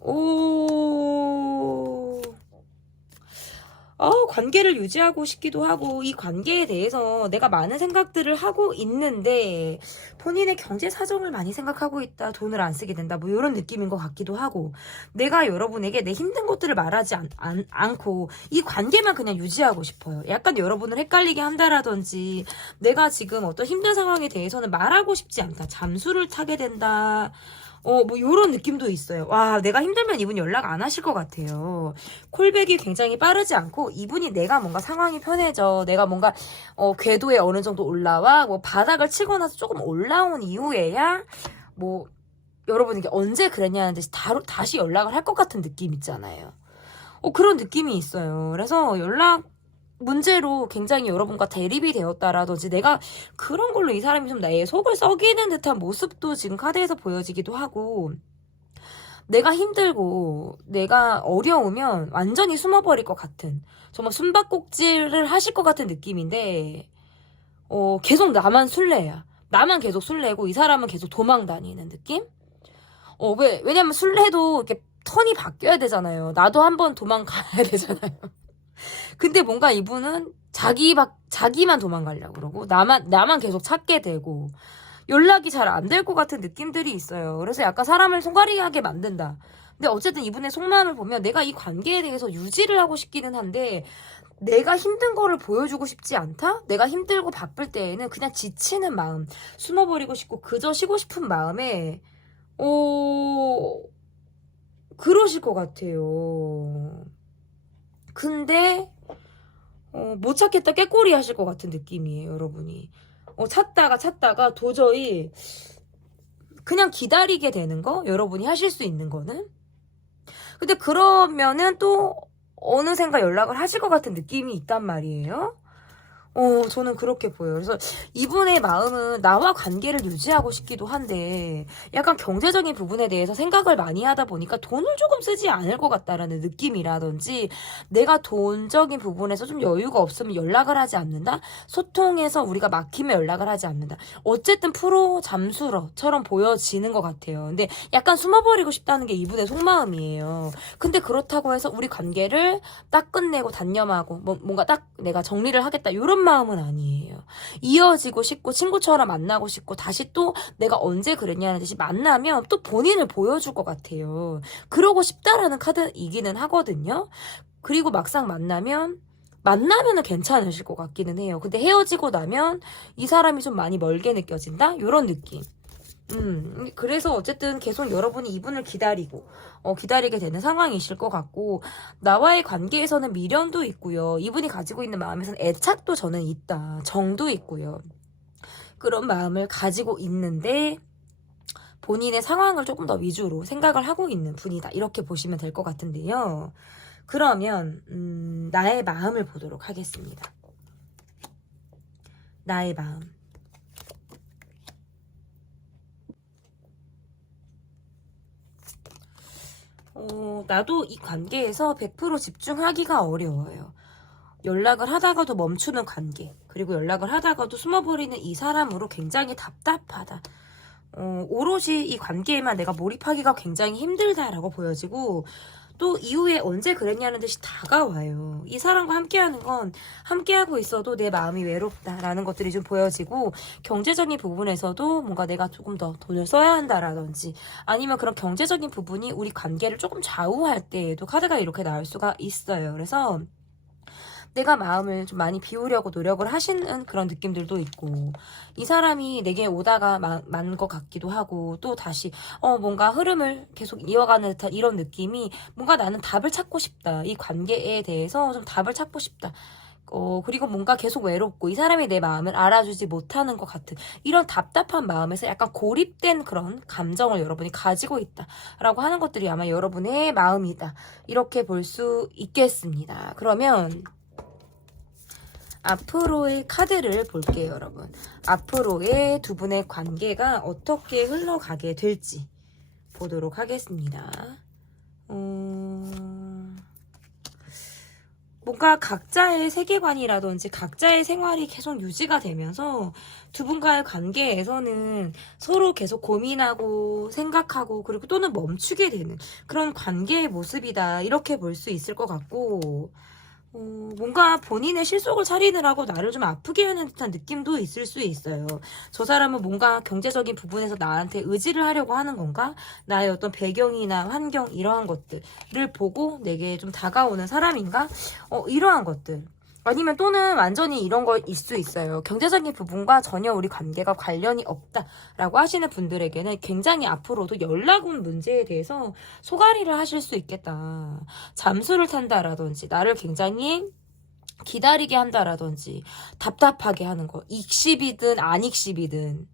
관계를 유지하고 싶기도 하고, 이 관계에 대해서 내가 많은 생각들을 하고 있는데, 본인의 경제 사정을 많이 생각하고 있다. 돈을 안 쓰게 된다. 뭐, 이런 느낌인 것 같기도 하고, 내가 여러분에게 내 힘든 것들을 말하지 않고, 이 관계만 그냥 유지하고 싶어요. 약간 여러분을 헷갈리게 한다라든지, 내가 지금 어떤 힘든 상황에 대해서는 말하고 싶지 않다. 잠수를 타게 된다. 뭐, 요런 느낌도 있어요. 와, 내가 힘들면 이분 연락 안 하실 것 같아요. 콜백이 굉장히 빠르지 않고, 이분이 내가 뭔가 상황이 편해져, 내가 뭔가, 궤도에 어느 정도 올라와, 뭐, 바닥을 치고 나서 조금 올라온 이후에야, 뭐, 여러분 이게 언제 그랬냐는 듯이 다시 연락을 할 것 같은 느낌 있잖아요. 그런 느낌이 있어요. 그래서 연락, 문제로 굉장히 여러분과 대립이 되었다라든지 내가 그런 걸로 이 사람이 좀 나의 속을 썩이는 듯한 모습도 지금 카드에서 보여지기도 하고 내가 힘들고 내가 어려우면 완전히 숨어버릴 것 같은 정말 숨바꼭질을 하실 것 같은 느낌인데 계속 나만 술래야. 나만 계속 술래고 이 사람은 계속 도망 다니는 느낌? 왜냐면 술래도 이렇게 턴이 바뀌어야 되잖아요. 나도 한번 도망가야 되잖아요. 근데 뭔가 이분은 자기만 도망가려고 그러고, 나만 계속 찾게 되고, 연락이 잘 안 될 것 같은 느낌들이 있어요. 그래서 약간 사람을 손가리하게 만든다. 근데 어쨌든 이분의 속마음을 보면 내가 이 관계에 대해서 유지를 하고 싶기는 한데, 내가 힘든 거를 보여주고 싶지 않다? 내가 힘들고 바쁠 때에는 그냥 지치는 마음, 숨어버리고 싶고, 그저 쉬고 싶은 마음에, 그러실 것 같아요. 근데, 못 찾겠다 깨꼬리 하실 것 같은 느낌이에요, 여러분이. 찾다가 도저히 그냥 기다리게 되는 거? 여러분이 하실 수 있는 거는? 근데 그러면은 또 어느샌가 연락을 하실 것 같은 느낌이 있단 말이에요. 저는 그렇게 보여요. 그래서 이분의 마음은 나와 관계를 유지하고 싶기도 한데 약간 경제적인 부분에 대해서 생각을 많이 하다 보니까 돈을 조금 쓰지 않을 것 같다라는 느낌이라든지 내가 돈적인 부분에서 좀 여유가 없으면 연락을 하지 않는다? 소통에서 우리가 막히면 연락을 하지 않는다. 어쨌든 프로 잠수러처럼 보여지는 것 같아요. 근데 약간 숨어버리고 싶다는 게 이분의 속마음이에요. 근데 그렇다고 해서 우리 관계를 딱 끝내고 단념하고 뭔가 딱 내가 정리를 하겠다 이런 마음은 아니에요. 이어지고 싶고 친구처럼 만나고 싶고 다시 또 내가 언제 그랬냐는 듯이 만나면 또 본인을 보여줄 것 같아요. 그러고 싶다라는 카드이기는 하거든요. 그리고 막상 만나면은 괜찮으실 것 같기는 해요. 근데 헤어지고 나면 이 사람이 좀 많이 멀게 느껴진다? 이런 느낌. 그래서 어쨌든 계속 여러분이 이분을 기다리게 되는 상황이실 것 같고, 나와의 관계에서는 미련도 있고요. 이분이 가지고 있는 마음에서는 애착도 저는 있다. 정도 있고요. 그런 마음을 가지고 있는데, 본인의 상황을 조금 더 위주로 생각을 하고 있는 분이다. 이렇게 보시면 될 것 같은데요. 그러면, 나의 마음을 보도록 하겠습니다. 나의 마음. 나도 이 관계에서 100% 집중하기가 어려워요. 연락을 하다가도 멈추는 관계, 그리고 연락을 하다가도 숨어버리는 이 사람으로 굉장히 답답하다. 오롯이 이 관계에만 내가 몰입하기가 굉장히 힘들다라고 보여지고, 또 이후에 언제 그랬냐는 듯이 다가와요. 이 사람과 함께하는 건 함께하고 있어도 내 마음이 외롭다라는 것들이 좀 보여지고 경제적인 부분에서도 뭔가 내가 조금 더 돈을 써야 한다라든지 아니면 그런 경제적인 부분이 우리 관계를 조금 좌우할 때에도 카드가 이렇게 나올 수가 있어요. 그래서 내가 마음을 좀 많이 비우려고 노력을 하시는 그런 느낌들도 있고 이 사람이 내게 오다가 만 것 같기도 하고 또 다시 뭔가 흐름을 계속 이어가는 듯한 이런 느낌이 뭔가 나는 답을 찾고 싶다. 이 관계에 대해서 좀 답을 찾고 싶다. 그리고 뭔가 계속 외롭고 이 사람이 내 마음을 알아주지 못하는 것 같은 이런 답답한 마음에서 약간 고립된 그런 감정을 여러분이 가지고 있다라고 하는 것들이 아마 여러분의 마음이다. 이렇게 볼 수 있겠습니다. 그러면 앞으로의 카드를 볼게요, 여러분. 앞으로의 두 분의 관계가 어떻게 흘러가게 될지 보도록 하겠습니다. 뭔가 각자의 세계관이라든지 각자의 생활이 계속 유지가 되면서 두 분과의 관계에서는 서로 계속 고민하고 생각하고 그리고 또는 멈추게 되는 그런 관계의 모습이다. 이렇게 볼 수 있을 것 같고 뭔가 본인의 실속을 차리느라고 나를 좀 아프게 하는 듯한 느낌도 있을 수 있어요. 저 사람은 뭔가 경제적인 부분에서 나한테 의지를 하려고 하는 건가? 나의 어떤 배경이나 환경 이러한 것들을 보고 내게 좀 다가오는 사람인가? 이러한 것들. 아니면 또는 완전히 이런 거일 수 있어요. 경제적인 부분과 전혀 우리 관계가 관련이 없다라고 하시는 분들에게는 굉장히 앞으로도 연락 온 문제에 대해서 소갈이를 하실 수 있겠다. 잠수를 탄다라든지 나를 굉장히 기다리게 한다라든지 답답하게 하는 거. 익십이든 안 익십이든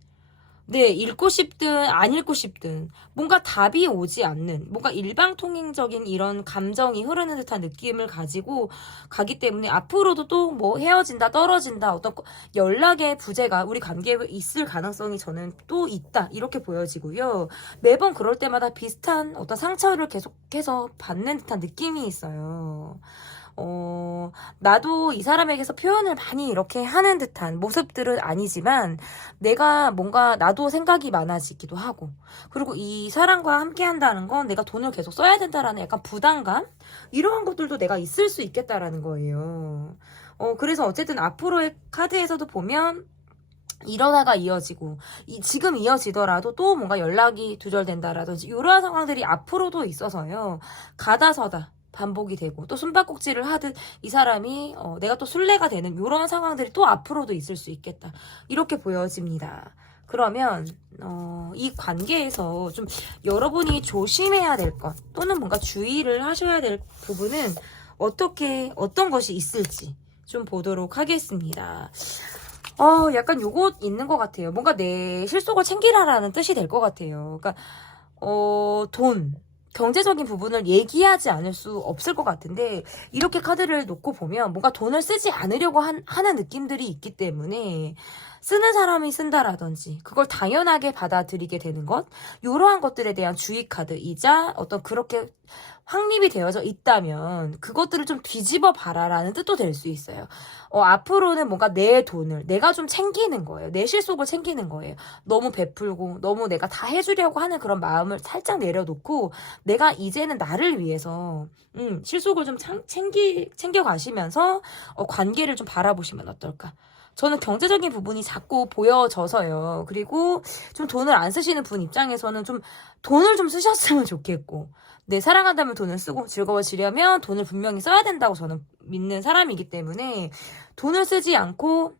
네, 읽고 싶든 안 읽고 싶든 뭔가 답이 오지 않는 뭔가 일방통행적인 이런 감정이 흐르는 듯한 느낌을 가지고 가기 때문에 앞으로도 또 뭐 헤어진다 떨어진다 어떤 연락의 부재가 우리 관계에 있을 가능성이 저는 또 있다 이렇게 보여지고요. 매번 그럴 때마다 비슷한 어떤 상처를 계속해서 받는 듯한 느낌이 있어요. 나도 이 사람에게서 표현을 많이 이렇게 하는 듯한 모습들은 아니지만 내가 뭔가 나도 생각이 많아지기도 하고 그리고 이 사람과 함께 한다는 건 내가 돈을 계속 써야 된다라는 약간 부담감 이러한 것들도 내가 있을 수 있겠다라는 거예요. 그래서 어쨌든 앞으로의 카드에서도 보면 이러다가 이어지고 지금 이어지더라도 또 뭔가 연락이 두절된다라든지 이러한 상황들이 앞으로도 있어서요. 가다서다 반복이 되고 또 숨바꼭질을 하듯 이 사람이 내가 또 순례가 되는 이런 상황들이 또 앞으로도 있을 수 있겠다 이렇게 보여집니다. 그러면 이 관계에서 좀 여러분이 조심해야 될 것 또는 뭔가 주의를 하셔야 될 부분은 어떤 것이 있을지 좀 보도록 하겠습니다. 약간 요거 있는 것 같아요. 뭔가 내 실속을 챙기라라는 뜻이 될 것 같아요. 그러니까 돈 경제적인 부분을 얘기하지 않을 수 없을 것 같은데 이렇게 카드를 놓고 보면 뭔가 돈을 쓰지 않으려고 하는 느낌들이 있기 때문에 쓰는 사람이 쓴다라든지 그걸 당연하게 받아들이게 되는 것 이러한 것들에 대한 주의 카드이자 어떤 그렇게 확립이 되어져 있다면 그것들을 좀 뒤집어 봐라라는 뜻도 될 수 있어요. 앞으로는 뭔가 내 돈을 내가 좀 챙기는 거예요. 내 실속을 챙기는 거예요. 너무 베풀고 너무 내가 다 해주려고 하는 그런 마음을 살짝 내려놓고 내가 이제는 나를 위해서 실속을 좀 챙겨 가시면서 관계를 좀 바라보시면 어떨까? 저는 경제적인 부분이 자꾸 보여져서요. 그리고 좀 돈을 안 쓰시는 분 입장에서는 좀 돈을 좀 쓰셨으면 좋겠고 내 사랑한다면 돈을 쓰고 즐거워지려면 돈을 분명히 써야 된다고 저는 믿는 사람이기 때문에 돈을 쓰지 않고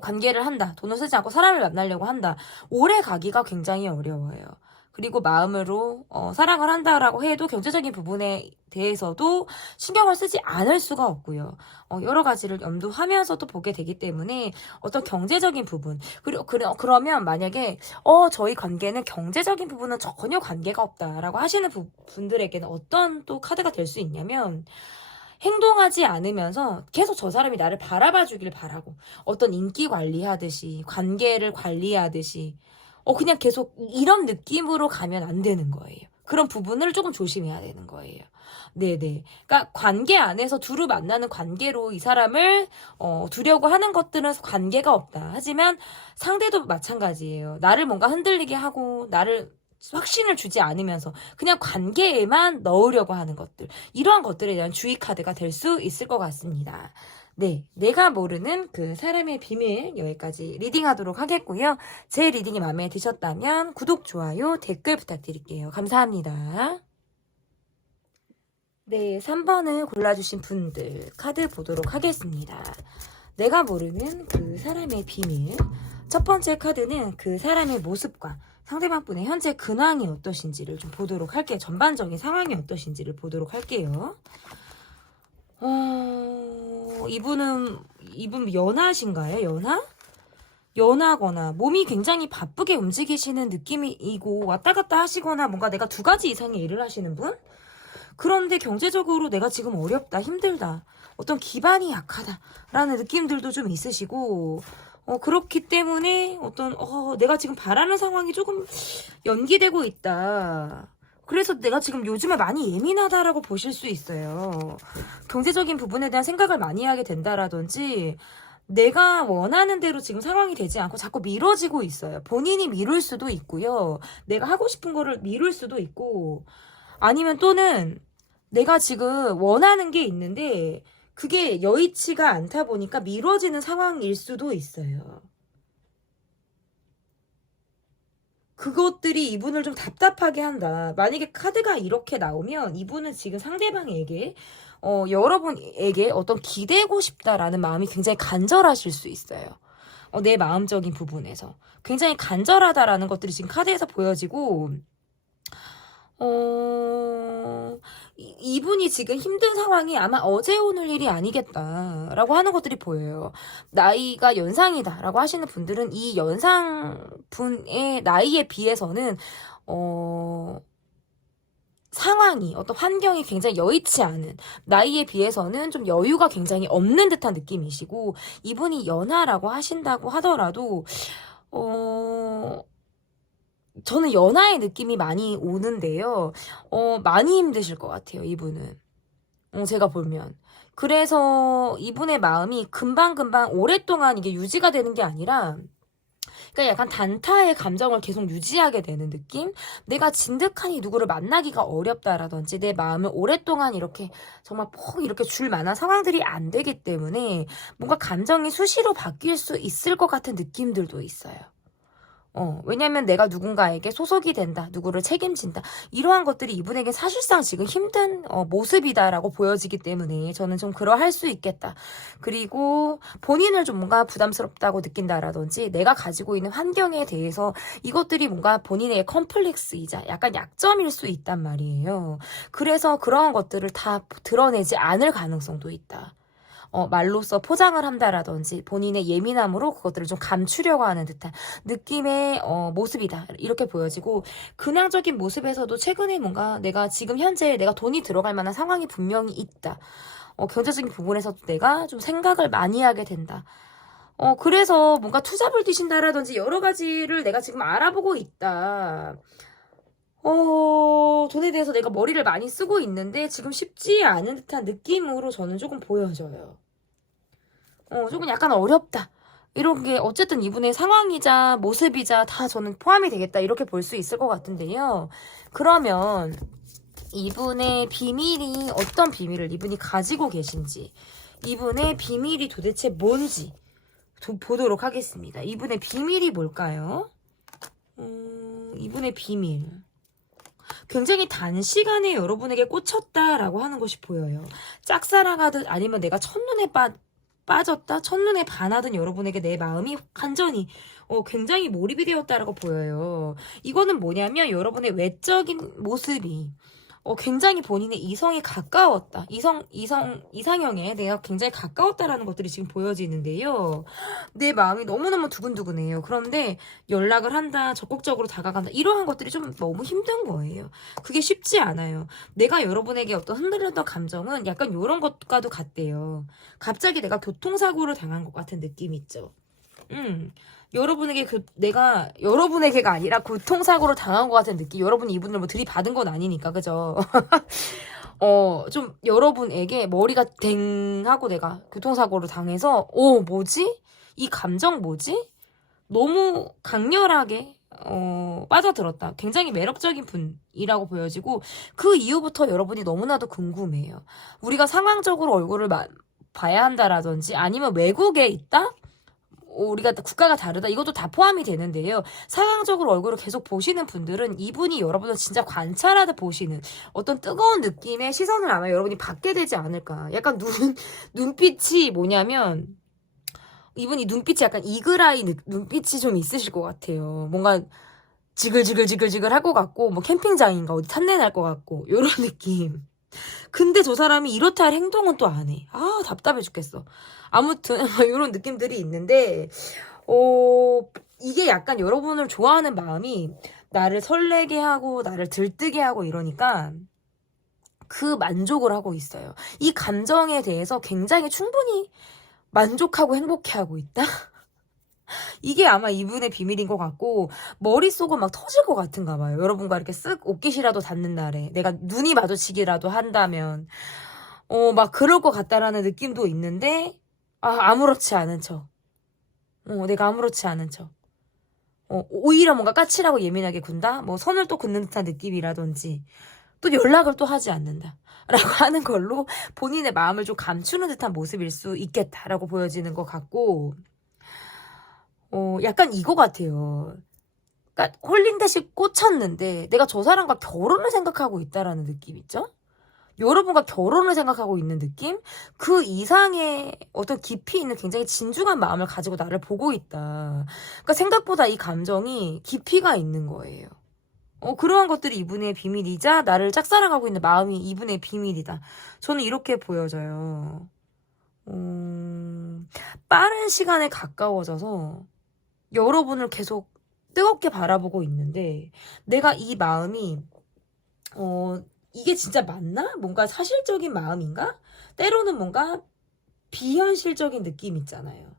관계를 한다. 돈을 쓰지 않고 사람을 만나려고 한다. 오래 가기가 굉장히 어려워요. 그리고 마음으로 사랑을 한다라고 해도 경제적인 부분에 대해서도 신경을 쓰지 않을 수가 없고요. 여러 가지를 염두하면서도 보게 되기 때문에 어떤 경제적인 부분 그리고 그러면 만약에 저희 관계는 경제적인 부분은 전혀 관계가 없다라고 하시는 분들에게는 어떤 또 카드가 될 수 있냐면 행동하지 않으면서 계속 저 사람이 나를 바라봐 주길 바라고 어떤 인기 관리하듯이 관계를 관리하듯이 그냥 계속 이런 느낌으로 가면 안 되는 거예요. 그런 부분을 조금 조심해야 되는 거예요. 네네. 그러니까 관계 안에서 두루 만나는 관계로 이 사람을 두려고 하는 것들은 관계가 없다. 하지만 상대도 마찬가지예요. 나를 뭔가 흔들리게 하고 나를 확신을 주지 않으면서 그냥 관계에만 넣으려고 하는 것들 이러한 것들에 대한 주의 카드가 될 수 있을 것 같습니다. 네, 내가 모르는 그 사람의 비밀 여기까지 리딩하도록 하겠고요. 제 리딩이 마음에 드셨다면 구독, 좋아요, 댓글 부탁드릴게요. 감사합니다. 네, 3번을 골라주신 분들 카드 보도록 하겠습니다. 내가 모르는 그 사람의 비밀. 첫 번째 카드는 그 사람의 모습과 상대방 분의 현재 근황이 어떠신지를 좀 보도록 할게요. 전반적인 상황이 어떠신지를 보도록 할게요. 이분 연하신가요? 연하거나 몸이 굉장히 바쁘게 움직이시는 느낌이고 왔다 갔다 하시거나 뭔가 내가 두 가지 이상의 일을 하시는 분? 그런데 경제적으로 내가 지금 어렵다, 힘들다, 어떤 기반이 약하다라는 느낌들도 좀 있으시고 그렇기 때문에 내가 지금 바라는 상황이 조금 연기되고 있다. 그래서 내가 지금 요즘에 많이 예민하다라고 보실 수 있어요. 경제적인 부분에 대한 생각을 많이 하게 된다라든지 내가 원하는 대로 지금 상황이 되지 않고 자꾸 미뤄지고 있어요. 본인이 미룰 수도 있고요. 내가 하고 싶은 거를 미룰 수도 있고 아니면 또는 내가 지금 원하는 게 있는데 그게 여의치가 않다 보니까 미뤄지는 상황일 수도 있어요. 그것들이 이분을 좀 답답하게 한다. 만약에 카드가 이렇게 나오면 이분은 지금 상대방에게 여러분에게 어떤 기대고 싶다라는 마음이 굉장히 간절하실 수 있어요. 내 마음적인 부분에서 굉장히 간절하다라는 것들이 지금 카드에서 보여지고, 이분이 지금 힘든 상황이 아마 어제 오늘 일이 아니겠다라고 하는 것들이 보여요. 나이가 연상이다라고 하시는 분들은 이 연상 분의 나이에 비해서는 상황이 어떤 환경이 굉장히 여의치 않은, 나이에 비해서는 좀 여유가 굉장히 없는 듯한 느낌이시고, 이분이 연하라고 하신다고 하더라도 저는 연하의 느낌이 많이 오는데요. 많이 힘드실 것 같아요, 이분은. 제가 보면. 그래서 이분의 마음이 금방금방 오랫동안 이게 유지가 되는 게 아니라, 그러니까 약간 단타의 감정을 계속 유지하게 되는 느낌? 내가 진득하니 누구를 만나기가 어렵다라든지 내 마음을 오랫동안 이렇게 정말 퍽 이렇게 줄 만한 상황들이 안 되기 때문에 뭔가 감정이 수시로 바뀔 수 있을 것 같은 느낌들도 있어요. 왜냐면 내가 누군가에게 소속이 된다, 누구를 책임진다, 이러한 것들이 이분에게 사실상 지금 힘든 모습이다라고 보여지기 때문에 저는 좀 그러할 수 있겠다. 그리고 본인을 좀 뭔가 부담스럽다고 느낀다라든지 내가 가지고 있는 환경에 대해서 이것들이 뭔가 본인의 컴플렉스이자 약간 약점일 수 있단 말이에요. 그래서 그러한 것들을 다 드러내지 않을 가능성도 있다. 말로써 포장을 한다라든지 본인의 예민함으로 그것들을 좀 감추려고 하는 듯한 느낌의 모습이다. 이렇게 보여지고, 근황적인 모습에서도 최근에 뭔가 내가 지금 현재 내가 돈이 들어갈 만한 상황이 분명히 있다. 경제적인 부분에서도 내가 좀 생각을 많이 하게 된다. 그래서 뭔가 투잡을 뛰신다라든지 여러 가지를 내가 지금 알아보고 있다. 돈에 대해서 내가 머리를 많이 쓰고 있는데 지금 쉽지 않은 듯한 느낌으로 저는 조금 보여져요. 조금 약간 어렵다. 이런 게 어쨌든 이분의 상황이자 모습이자 다 저는 포함이 되겠다. 이렇게 볼 수 있을 것 같은데요. 그러면 이분의 비밀이 어떤 비밀을 이분이 가지고 계신지, 이분의 비밀이 도대체 뭔지 보도록 하겠습니다. 이분의 비밀이 뭘까요? 이분의 비밀. 굉장히 단시간에 여러분에게 꽂혔다라고 하는 것이 보여요. 짝사랑하듯 아니면 내가 첫눈에 빠졌다? 첫눈에 반하던 여러분에게 내 마음이 완전히 굉장히 몰입이 되었다라고 보여요. 이거는 뭐냐면 여러분의 외적인 모습이 굉장히 본인의 이성이 가까웠다. 이상형에 내가 굉장히 가까웠다라는 것들이 지금 보여지는데요. 내 마음이 너무너무 두근두근해요. 그런데 연락을 한다, 적극적으로 다가간다, 이러한 것들이 좀 너무 힘든 거예요. 그게 쉽지 않아요. 내가 여러분에게 어떤 흔들렸던 감정은 약간 이런 것과도 같대요. 갑자기 내가 교통사고를 당한 것 같은 느낌 있죠. 여러분에게 내가 여러분에게가 아니라 교통사고를 당한 것 같은 느낌. 여러분이 이분을 뭐 들이받은 건 아니니까, 그죠? 좀 여러분에게 머리가 댕 하고 내가 교통사고를 당해서, 뭐지? 이 감정 뭐지? 너무 강렬하게 빠져들었다. 굉장히 매력적인 분이라고 보여지고, 그 이후부터 여러분이 너무나도 궁금해요. 우리가 상황적으로 얼굴을 봐야 한다라든지 아니면 외국에 있다? 우리가 국가가 다르다, 이것도 다 포함이 되는데요. 상황적으로 얼굴을 계속 보시는 분들은 이분이 여러분을 진짜 관찰하듯 보시는 어떤 뜨거운 느낌의 시선을 아마 여러분이 받게 되지 않을까. 약간 눈빛이 뭐냐면, 이분이 눈빛이 약간 이글아이 눈빛이 좀 있으실 것 같아요. 뭔가 지글지글 할 것 같고, 뭐 캠핑장인가 어디 탐내 날 것 같고, 요런 느낌. 근데 저 사람이 이렇다 할 행동은 또 안 해. 답답해 죽겠어. 아무튼 이런 느낌들이 있는데, 이게 약간 여러분을 좋아하는 마음이 나를 설레게 하고 나를 들뜨게 하고 이러니까 그 만족을 하고 있어요. 이 감정에 대해서 굉장히 충분히 만족하고 행복해하고 있다? 이게 아마 이분의 비밀인 것 같고, 머릿속은 막 터질 것 같은가 봐요. 여러분과 이렇게 쓱 옷깃이라도 닿는 날에 내가 눈이 마주치기라도 한다면 막 그럴 것 같다라는 느낌도 있는데, 아무렇지 않은 척. 내가 아무렇지 않은 척. 오히려 뭔가 까칠하고 예민하게 군다? 뭐 선을 또 긋는 듯한 느낌이라든지, 또 연락을 또 하지 않는다. 라고 하는 걸로 본인의 마음을 좀 감추는 듯한 모습일 수 있겠다라고 보여지는 것 같고, 약간 이거 같아요. 그러니까 홀린 듯이 꽂혔는데 내가 저 사람과 결혼을 생각하고 있다라는 느낌 있죠? 여러분과 결혼을 생각하고 있는 느낌? 그 이상의 어떤 깊이 있는 굉장히 진중한 마음을 가지고 나를 보고 있다. 그러니까 생각보다 이 감정이 깊이가 있는 거예요. 그러한 것들이 이분의 비밀이자 나를 짝사랑하고 있는 마음이 이분의 비밀이다. 저는 이렇게 보여져요. 빠른 시간에 가까워져서 여러분을 계속 뜨겁게 바라보고 있는데 내가 이 마음이 이게 진짜 맞나? 뭔가 사실적인 마음인가? 때로는 뭔가 비현실적인 느낌 있잖아요.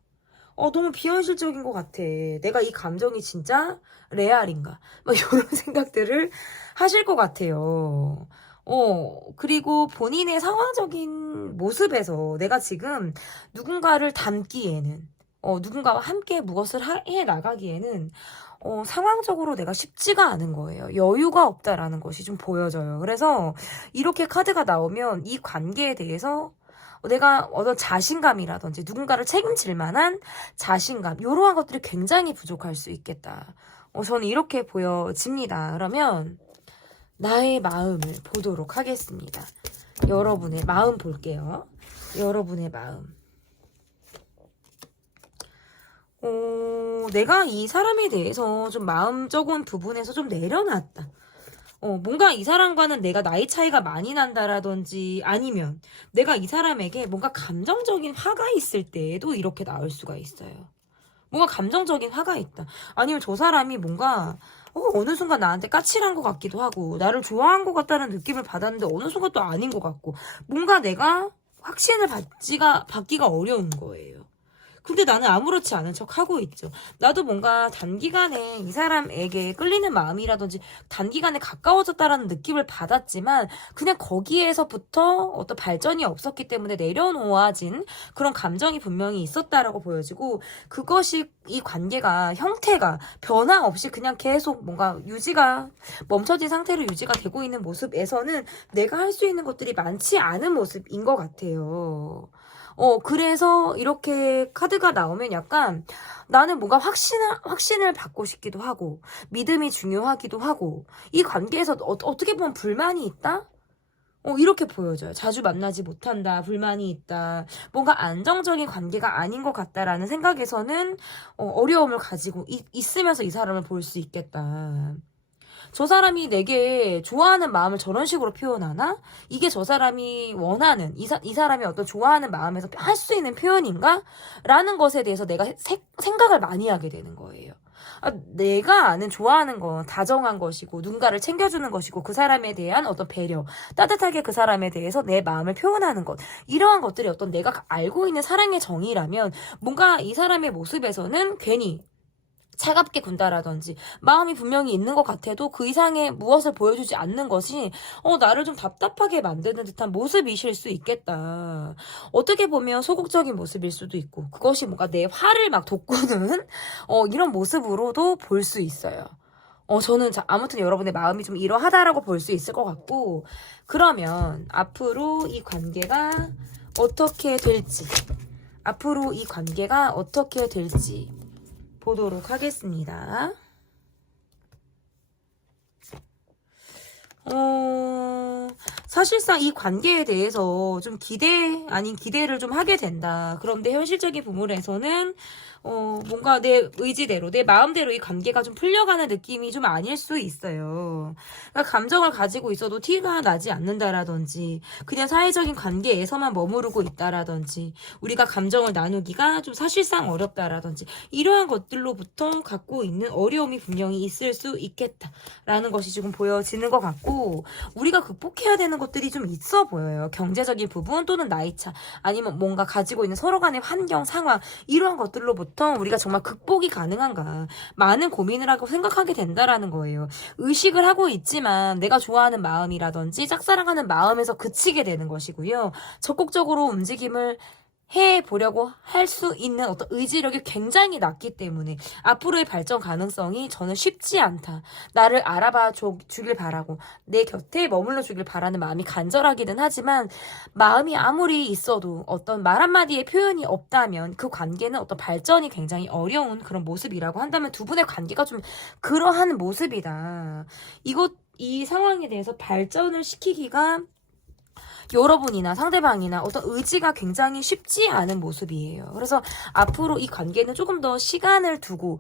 너무 비현실적인 것 같아. 내가 이 감정이 진짜 레알인가? 막 이런 생각들을 하실 것 같아요. 그리고 본인의 상황적인 모습에서 내가 지금 누군가를 닮기에는, 누군가와 함께 무엇을 해 나가기에는, 상황적으로 내가 쉽지가 않은 거예요. 여유가 없다라는 것이 좀 보여져요. 그래서 이렇게 카드가 나오면 이 관계에 대해서 내가 어떤 자신감이라든지 누군가를 책임질 만한 자신감, 이러한 것들이 굉장히 부족할 수 있겠다. 저는 이렇게 보여집니다. 그러면 나의 마음을 보도록 하겠습니다. 여러분의 마음 볼게요. 여러분의 마음. 내가 이 사람에 대해서 좀 마음적인 부분에서 좀 내려놨다. 뭔가 이 사람과는 내가 나이 차이가 많이 난다라든지 아니면 내가 이 사람에게 뭔가 감정적인 화가 있을 때에도 이렇게 나올 수가 있어요. 뭔가 감정적인 화가 있다. 아니면 저 사람이 뭔가 어느 순간 나한테 까칠한 것 같기도 하고 나를 좋아한 것 같다는 느낌을 받았는데 어느 순간 또 아닌 것 같고 뭔가 내가 확신을 받기가 어려운 거예요. 근데 나는 아무렇지 않은 척 하고 있죠. 나도 뭔가 단기간에 이 사람에게 끌리는 마음이라든지 단기간에 가까워졌다라는 느낌을 받았지만 그냥 거기에서부터 어떤 발전이 없었기 때문에 내려놓아진 그런 감정이 분명히 있었다라고 보여지고 그것이 이 관계가 형태가 변화 없이 그냥 계속 뭔가 멈춰진 상태로 유지가 되고 있는 모습에서는 내가 할 수 있는 것들이 많지 않은 모습인 것 같아요. 그래서 이렇게 카드가 나오면 약간 나는 뭔가 확신을 받고 싶기도 하고, 믿음이 중요하기도 하고, 이 관계에서 어떻게 보면 불만이 있다? 이렇게 보여져요. 자주 만나지 못한다, 불만이 있다, 뭔가 안정적인 관계가 아닌 것 같다라는 생각에서는 어려움을 가지고 있으면서 이 사람을 볼 수 있겠다. 저 사람이 내게 좋아하는 마음을 저런 식으로 표현하나? 이게 저 사람이 원하는, 이 사람이 어떤 좋아하는 마음에서 할 수 있는 표현인가? 라는 것에 대해서 내가 생각을 많이 하게 되는 거예요. 내가 아는 좋아하는 건 다정한 것이고, 누군가를 챙겨주는 것이고, 그 사람에 대한 어떤 배려, 따뜻하게 그 사람에 대해서 내 마음을 표현하는 것, 이러한 것들이 어떤 내가 알고 있는 사랑의 정의라면, 뭔가 이 사람의 모습에서는 괜히 차갑게 군다라든지 마음이 분명히 있는 것 같아도 그 이상의 무엇을 보여주지 않는 것이 나를 좀 답답하게 만드는 듯한 모습이실 수 있겠다. 어떻게 보면 소극적인 모습일 수도 있고 그것이 뭔가 내 화를 막 돋구는 이런 모습으로도 볼 수 있어요. 저는 아무튼 여러분의 마음이 좀 이러하다라고 볼 수 있을 것 같고 그러면 앞으로 이 관계가 어떻게 될지 보도록 하겠습니다. 사실상 이 관계에 대해서 좀 기대 아닌 기대를 좀 하게 된다. 그런데 현실적인 부분에서는 뭔가 내 의지대로 내 마음대로 이 관계가 좀 풀려가는 느낌이 좀 아닐 수 있어요. 그러니까 감정을 가지고 있어도 티가 나지 않는다라든지 그냥 사회적인 관계에서만 머무르고 있다라든지 우리가 감정을 나누기가 좀 사실상 어렵다라든지 이러한 것들로부터 갖고 있는 어려움이 분명히 있을 수 있겠다라는 것이 지금 보여지는 것 같고 우리가 극복해야 되는 것들이 좀 있어 보여요. 경제적인 부분 또는 나이차 아니면 뭔가 가지고 있는 서로 간의 환경, 상황 이러한 것들로부터 우리가 정말 극복이 가능한가 많은 고민을 하고 생각하게 된다라는 거예요. 의식을 하고 있지만 내가 좋아하는 마음이라든지 짝사랑하는 마음에서 그치게 되는 것이고요. 적극적으로 움직임을 해보려고 할 수 있는 어떤 의지력이 굉장히 낮기 때문에 앞으로의 발전 가능성이 저는 쉽지 않다. 나를 알아봐 주길 바라고 내 곁에 머물러 주길 바라는 마음이 간절하기는 하지만 마음이 아무리 있어도 어떤 말 한마디의 표현이 없다면 그 관계는 어떤 발전이 굉장히 어려운 그런 모습이라고 한다면 두 분의 관계가 좀 그러한 모습이다. 이 상황에 대해서 발전을 시키기가 여러분이나 상대방이나 어떤 의지가 굉장히 쉽지 않은 모습이에요. 그래서 앞으로 이 관계는 조금 더 시간을 두고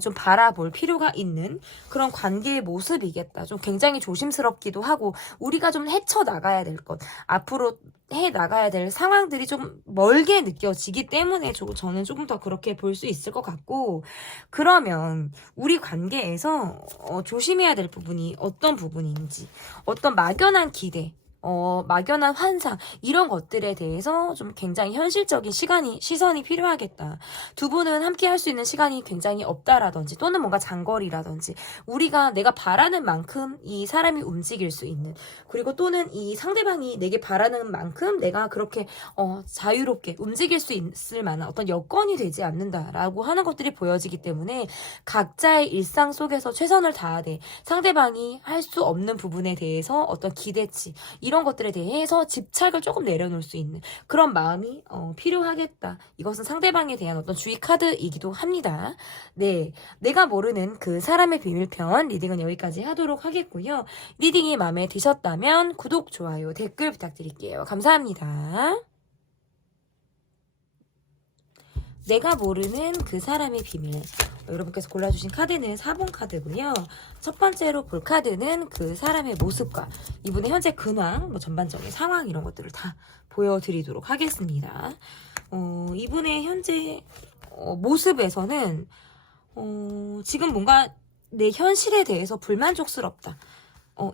좀 바라볼 필요가 있는 그런 관계의 모습이겠다. 좀 굉장히 조심스럽기도 하고 우리가 좀 헤쳐나가야 될 것, 앞으로 해나가야 될 상황들이 좀 멀게 느껴지기 때문에 저는 조금 더 그렇게 볼 수 있을 것 같고, 그러면 우리 관계에서 조심해야 될 부분이 어떤 부분인지, 어떤 막연한 기대, 막연한 환상 이런 것들에 대해서 좀 굉장히 현실적인 시선이 필요하겠다. 두 분은 함께 할 수 있는 시간이 굉장히 없다라든지 또는 뭔가 장거리라든지 내가 바라는 만큼 이 사람이 움직일 수 있는, 그리고 또는 이 상대방이 내게 바라는 만큼 내가 그렇게 자유롭게 움직일 수 있을 만한 어떤 여건이 되지 않는다라고 하는 것들이 보여지기 때문에 각자의 일상 속에서 최선을 다하되 상대방이 할 수 없는 부분에 대해서 어떤 기대치 이런 것들에 대해서 집착을 조금 내려놓을 수 있는 그런 마음이 필요하겠다. 이것은 상대방에 대한 어떤 주의 카드이기도 합니다. 네, 내가 모르는 그 사람의 비밀편 리딩은 여기까지 하도록 하겠고요. 리딩이 마음에 드셨다면 구독, 좋아요, 댓글 부탁드릴게요. 감사합니다. 내가 모르는 그 사람의 비밀. 여러분께서 골라주신 카드는 4번 카드고요. 첫 번째로 볼 카드는 그 사람의 모습과 이분의 현재 근황, 전반적인 상황 이런 것들을 다 보여드리도록 하겠습니다. 이분의 현재 모습에서는 지금 뭔가 내 현실에 대해서 불만족스럽다.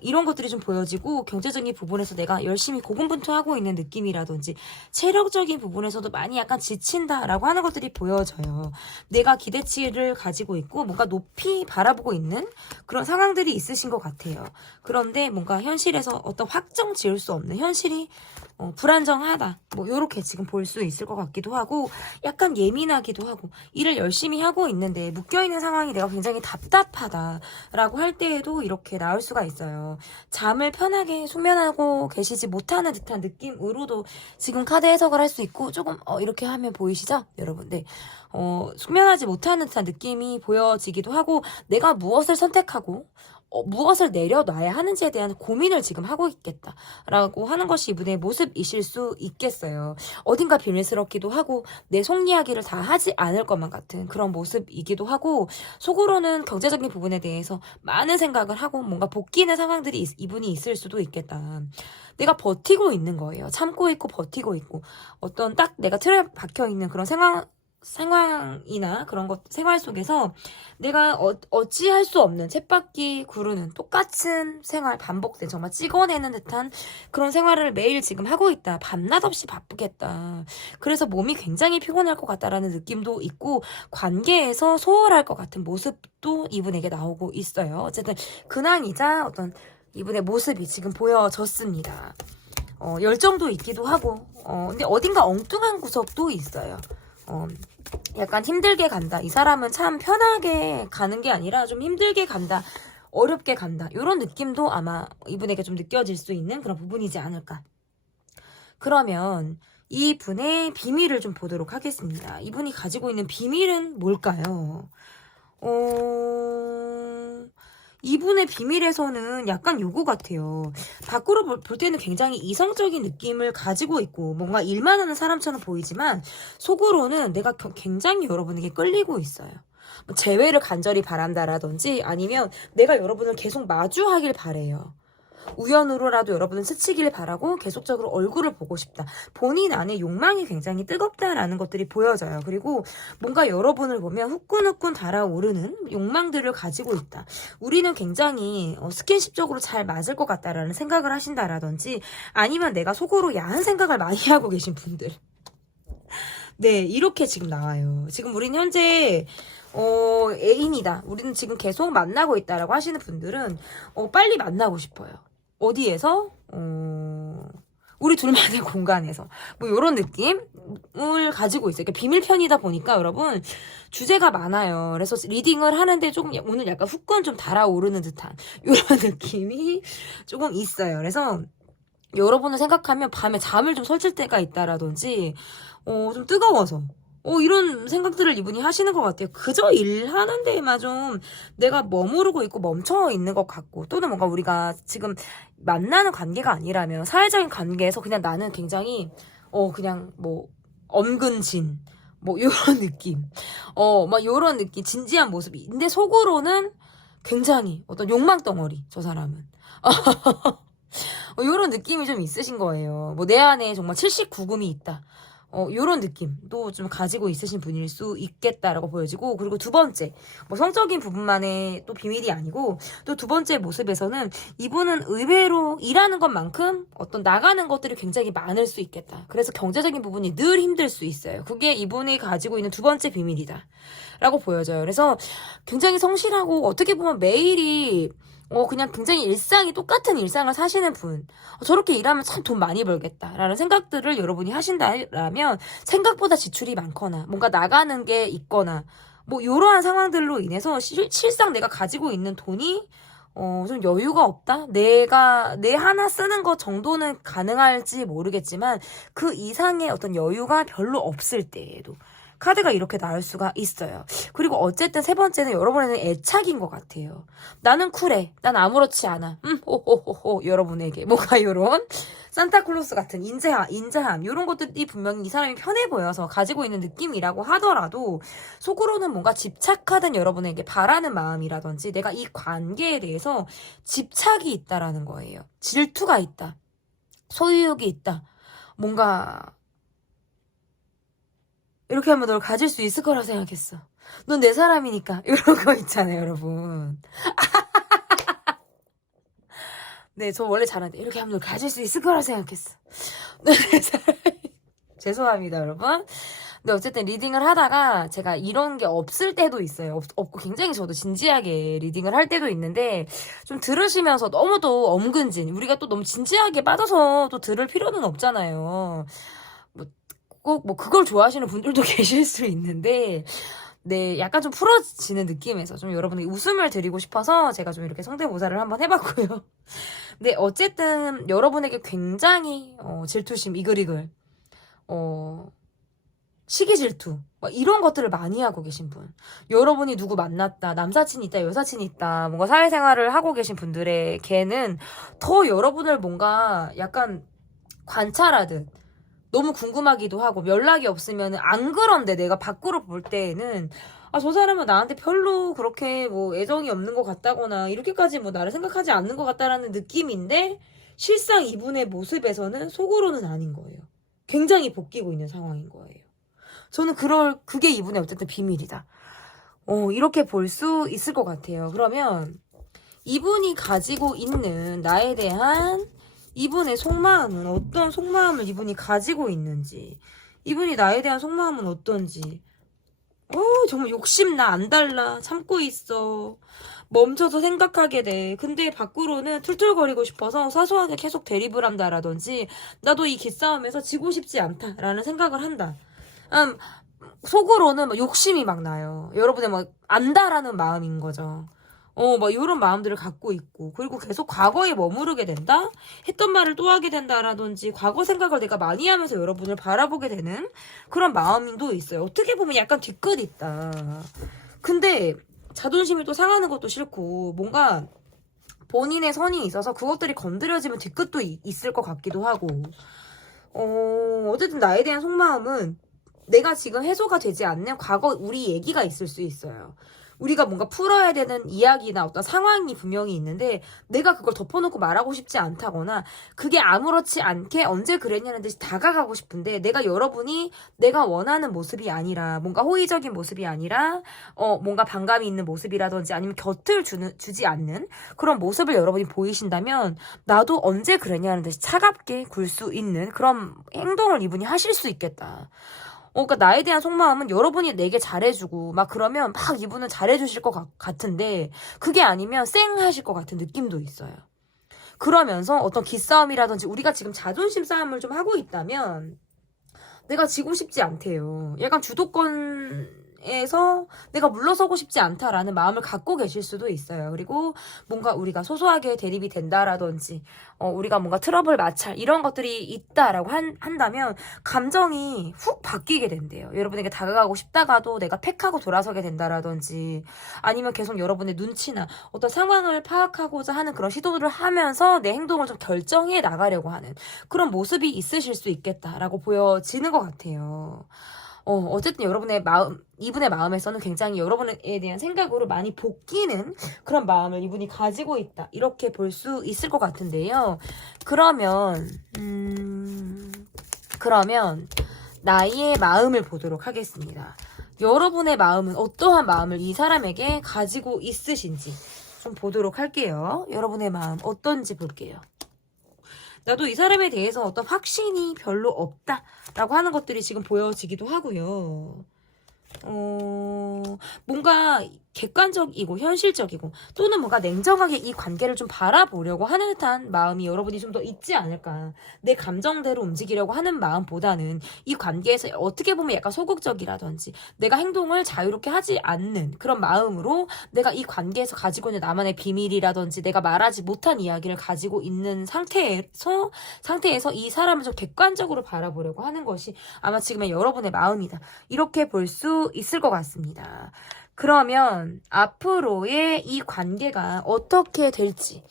이런 것들이 좀 보여지고 경제적인 부분에서 내가 열심히 고군분투하고 있는 느낌이라든지 체력적인 부분에서도 많이 약간 지친다라고 하는 것들이 보여져요. 내가 기대치를 가지고 있고 뭔가 높이 바라보고 있는 그런 상황들이 있으신 것 같아요. 그런데 뭔가 현실에서 어떤 확정 지을 수 없는 현실이 불안정하다. 요렇게 지금 볼 수 있을 것 같기도 하고 약간 예민하기도 하고 일을 열심히 하고 있는데 묶여있는 상황이 내가 굉장히 답답하다라고 할 때에도 이렇게 나올 수가 있어요. 잠을 편하게 숙면하고 계시지 못하는 듯한 느낌으로도 지금 카드 해석을 할 수 있고 조금 이렇게 하면 보이시죠? 여러분. 네. 숙면하지 못하는 듯한 느낌이 보여지기도 하고 내가 무엇을 선택하고 무엇을 내려놔야 하는지에 대한 고민을 지금 하고 있겠다라고 하는 것이 이분의 모습이실 수 있겠어요. 어딘가 비밀스럽기도 하고 내 속 이야기를 다 하지 않을 것만 같은 그런 모습이기도 하고 속으로는 경제적인 부분에 대해서 많은 생각을 하고 뭔가 복귀는 상황들이 이분이 있을 수도 있겠다. 내가 버티고 있는 거예요. 참고 있고 버티고 있고 어떤 딱 내가 틀에 박혀 있는 그런 상황이나 그런 것 생활 속에서 내가 어찌할 수 없는 쳇바퀴 구르는 똑같은 생활 반복된 정말 찍어내는 듯한 그런 생활을 매일 지금 하고 있다. 밤낮 없이 바쁘겠다. 그래서 몸이 굉장히 피곤할 것 같다라는 느낌도 있고 관계에서 소홀할 것 같은 모습도 이분에게 나오고 있어요. 어쨌든 근황이자 어떤 이분의 모습이 지금 보여졌습니다. 열정도 있기도 하고 근데 어딘가 엉뚱한 구석도 있어요. 약간 힘들게 간다. 이 사람은 참 편하게 가는 게 아니라 좀 힘들게 간다. 어렵게 간다. 이런 느낌도 아마 이분에게 좀 느껴질 수 있는 그런 부분이지 않을까. 그러면 이분의 비밀을 좀 보도록 하겠습니다. 이분이 가지고 있는 비밀은 뭘까요? 이분의 비밀에서는 약간 요거 같아요. 밖으로 볼 때는 굉장히 이성적인 느낌을 가지고 있고 뭔가 일만 하는 사람처럼 보이지만 속으로는 내가 굉장히 여러분에게 끌리고 있어요. 재회를 간절히 바란다라든지 아니면 내가 여러분을 계속 마주하길 바래요. 우연으로라도 여러분은 스치길 바라고 계속적으로 얼굴을 보고 싶다. 본인 안에 욕망이 굉장히 뜨겁다라는 것들이 보여져요. 그리고 뭔가 여러분을 보면 후끈후끈 달아오르는 욕망들을 가지고 있다. 우리는 굉장히 스킨십적으로 잘 맞을 것 같다라는 생각을 하신다라든지 아니면 내가 속으로 야한 생각을 많이 하고 계신 분들. 네, 이렇게 지금 나와요. 지금 우리는 현재 애인이다. 우리는 지금 계속 만나고 있다라고 하시는 분들은 빨리 만나고 싶어요. 어디에서? 우리 둘만의 공간에서 뭐 이런 느낌을 가지고 있어요. 비밀 편이다 보니까 여러분 주제가 많아요. 그래서 리딩을 하는데 조금 오늘 약간 후끈 좀 달아오르는 듯한 이런 느낌이 조금 있어요. 그래서 여러분을 생각하면 밤에 잠을 좀 설칠 때가 있다라든지 좀 뜨거워서 이런 생각들을 이분이 하시는 것 같아요. 그저 일하는 데에만 좀 내가 머무르고 있고 멈춰 있는 것 같고, 또는 뭔가 우리가 지금 만나는 관계가 아니라면 사회적인 관계에서 그냥 나는 굉장히 그냥 뭐 엄근진 뭐 요런 느낌 막 요런 느낌, 진지한 모습이, 근데 속으로는 굉장히 어떤 욕망 덩어리, 저 사람은 요런 느낌이 좀 있으신 거예요. 뭐 내 안에 정말 79금이 있다, 요런 느낌도 좀 가지고 있으신 분일 수 있겠다라고 보여지고, 그리고 두 번째, 뭐 성적인 부분만의 또 비밀이 아니고, 또 두 번째 모습에서는 이분은 의외로 일하는 것만큼 어떤 나가는 것들이 굉장히 많을 수 있겠다. 그래서 경제적인 부분이 늘 힘들 수 있어요. 그게 이분이 가지고 있는 두 번째 비밀이다 라고 보여져요. 그래서 굉장히 성실하고, 어떻게 보면 매일이 그냥 굉장히 똑같은 일상을 사시는 분. 저렇게 일하면 참 돈 많이 벌겠다라는 생각들을 여러분이 하신다라면, 생각보다 지출이 많거나, 뭔가 나가는 게 있거나, 뭐, 이러한 상황들로 인해서 실상 내가 가지고 있는 돈이, 좀 여유가 없다? 내 하나 쓰는 것 정도는 가능할지 모르겠지만, 그 이상의 어떤 여유가 별로 없을 때에도 카드가 이렇게 나올 수가 있어요. 그리고 어쨌든 세 번째는 여러분에는 애착인 것 같아요. 나는 쿨해. 난 아무렇지 않아. 호호호호. 여러분에게 뭔가 요런 산타클로스 같은 인자함 요런 것들이 분명히 이 사람이 편해 보여서 가지고 있는 느낌이라고 하더라도, 속으로는 뭔가 집착하던 여러분에게 바라는 마음이라든지 내가 이 관계에 대해서 집착이 있다라는 거예요. 질투가 있다. 소유욕이 있다. 뭔가 이렇게 하면 널 가질 수 있을 거라 생각했어. 넌 내 사람이니까. 이런 거 있잖아요, 여러분. 네, 저 원래 잘하는데 이렇게 하면 널 가질 수 있을 거라 생각했어. 넌 내 사람이. 죄송합니다, 여러분. 근데 어쨌든 리딩을 하다가 제가 이런 게 없을 때도 있어요. 없고 굉장히 저도 진지하게 리딩을 할 때도 있는데, 좀 들으시면서 너무도 엄근진, 우리가 또 너무 진지하게 빠져서 또 들을 필요는 없잖아요. 꼭 뭐 그걸 좋아하시는 분들도 계실 수 있는데, 네, 약간 좀 풀어지는 느낌에서 좀 여러분에게 웃음을 드리고 싶어서 제가 좀 이렇게 성대모사를 한번 해봤고요. 네, 어쨌든 여러분에게 굉장히 질투심 이글이글, 시기 질투, 막 이런 것들을 많이 하고 계신 분, 여러분이 누구 만났다, 남사친이 있다, 여사친이 있다, 뭔가 사회생활을 하고 계신 분들에게는 더 여러분을 뭔가 약간 관찰하듯 너무 궁금하기도 하고, 연락이 없으면 안 그런데 내가 밖으로 볼 때에는 저 사람은 나한테 별로 그렇게 뭐 애정이 없는 것 같다거나 이렇게까지 뭐 나를 생각하지 않는 것 같다라는 느낌인데, 실상 이분의 모습에서는 속으로는 아닌 거예요. 굉장히 복귀고 있는 상황인 거예요. 저는 그게 이분의 어쨌든 비밀이다, 이렇게 볼 수 있을 것 같아요. 그러면 이분이 가지고 있는 나에 대한 이분의 속마음은, 어떤 속마음을 이분이 가지고 있는지, 이분이 나에 대한 속마음은 어떤지. 정말 욕심 나 안 달라, 참고 있어, 멈춰서 생각하게 돼. 근데 밖으로는 툴툴거리고 싶어서 사소하게 계속 대립을 한다라든지, 나도 이 기싸움에서 지고 싶지 않다라는 생각을 한다. 속으로는 막 욕심이 막 나요. 여러분의 막 안다라는 마음인 거죠. 막 이런 마음들을 갖고 있고, 그리고 계속 과거에 머무르게 된다? 했던 말을 또 하게 된다라든지, 과거 생각을 내가 많이 하면서 여러분을 바라보게 되는 그런 마음도 있어요. 어떻게 보면 약간 뒤끝 있다. 근데 자존심이 또 상하는 것도 싫고, 뭔가 본인의 선이 있어서 그것들이 건드려지면 뒤끝도 있을 것 같기도 하고, 어쨌든 나에 대한 속마음은 내가 지금 해소가 되지 않는 과거 우리 얘기가 있을 수 있어요. 우리가 뭔가 풀어야 되는 이야기나 어떤 상황이 분명히 있는데, 내가 그걸 덮어놓고 말하고 싶지 않다거나, 그게 아무렇지 않게 언제 그랬냐는 듯이 다가가고 싶은데, 여러분이 내가 원하는 모습이 아니라, 뭔가 호의적인 모습이 아니라, 뭔가 반감이 있는 모습이라든지, 아니면 곁을 주지 않는 그런 모습을 여러분이 보이신다면, 나도 언제 그랬냐는 듯이 차갑게 굴 수 있는 그런 행동을 이분이 하실 수 있겠다. 그러니까 나에 대한 속마음은 여러분이 내게 잘해주고 막 그러면 막 이분은 잘해주실 것 같은데, 그게 아니면 쌩 하실 것 같은 느낌도 있어요. 그러면서 어떤 기싸움이라든지 우리가 지금 자존심 싸움을 좀 하고 있다면 내가 지고 싶지 않대요. 약간 주도권에서 내가 물러서고 싶지 않다라는 마음을 갖고 계실 수도 있어요. 그리고 뭔가 우리가 소소하게 대립이 된다라든지 우리가 뭔가 트러블 마찰 이런 것들이 있다라고 한다면 감정이 훅 바뀌게 된대요. 여러분에게 다가가고 싶다가도 내가 팩하고 돌아서게 된다라든지 아니면 계속 여러분의 눈치나 어떤 상황을 파악하고자 하는 그런 시도를 하면서 내 행동을 좀 결정해 나가려고 하는 그런 모습이 있으실 수 있겠다라고 보여지는 것 같아요. 어쨌든 여러분의 마음, 이분의 마음에서는 굉장히 여러분에 대한 생각으로 많이 볶이는 그런 마음을 이분이 가지고 있다. 이렇게 볼 수 있을 것 같은데요. 그러면 나의 마음을 보도록 하겠습니다. 여러분의 마음은 어떠한 마음을 이 사람에게 가지고 있으신지 좀 보도록 할게요. 여러분의 마음 어떤지 볼게요. 나도 이 사람에 대해서 어떤 확신이 별로 없다라고 하는 것들이 지금 보여지기도 하고요. 뭔가 객관적이고 현실적이고 또는 뭔가 냉정하게 이 관계를 좀 바라보려고 하는 듯한 마음이 여러분이 좀 더 있지 않을까. 내 감정대로 움직이려고 하는 마음보다는 이 관계에서 어떻게 보면 약간 소극적이라든지 내가 행동을 자유롭게 하지 않는 그런 마음으로 내가 이 관계에서 가지고 있는 나만의 비밀이라든지 내가 말하지 못한 이야기를 가지고 있는 상태에서 이 사람을 좀 객관적으로 바라보려고 하는 것이 아마 지금의 여러분의 마음이다. 이렇게 볼 수 있을 것 같습니다. 그러면 앞으로의 이 관계가 어떻게 될지를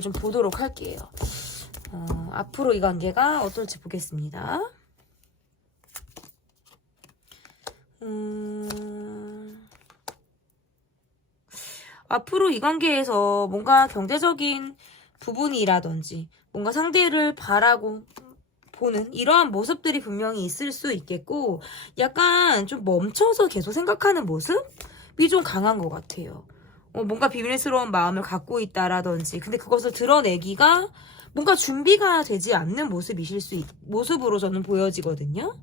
좀 보도록 할게요. 앞으로 이 관계가 어떨지 보겠습니다. 앞으로 이 관계에서 뭔가 경제적인 부분이라든지 뭔가 상대를 바라고 보는 이러한 모습들이 분명히 있을 수 있겠고 약간 좀 멈춰서 계속 생각하는 모습이 좀 강한 것 같아요. 뭔가 비밀스러운 마음을 갖고 있다라든지 근데 그것을 드러내기가 뭔가 준비가 되지 않는 모습으로 저는 보여지거든요.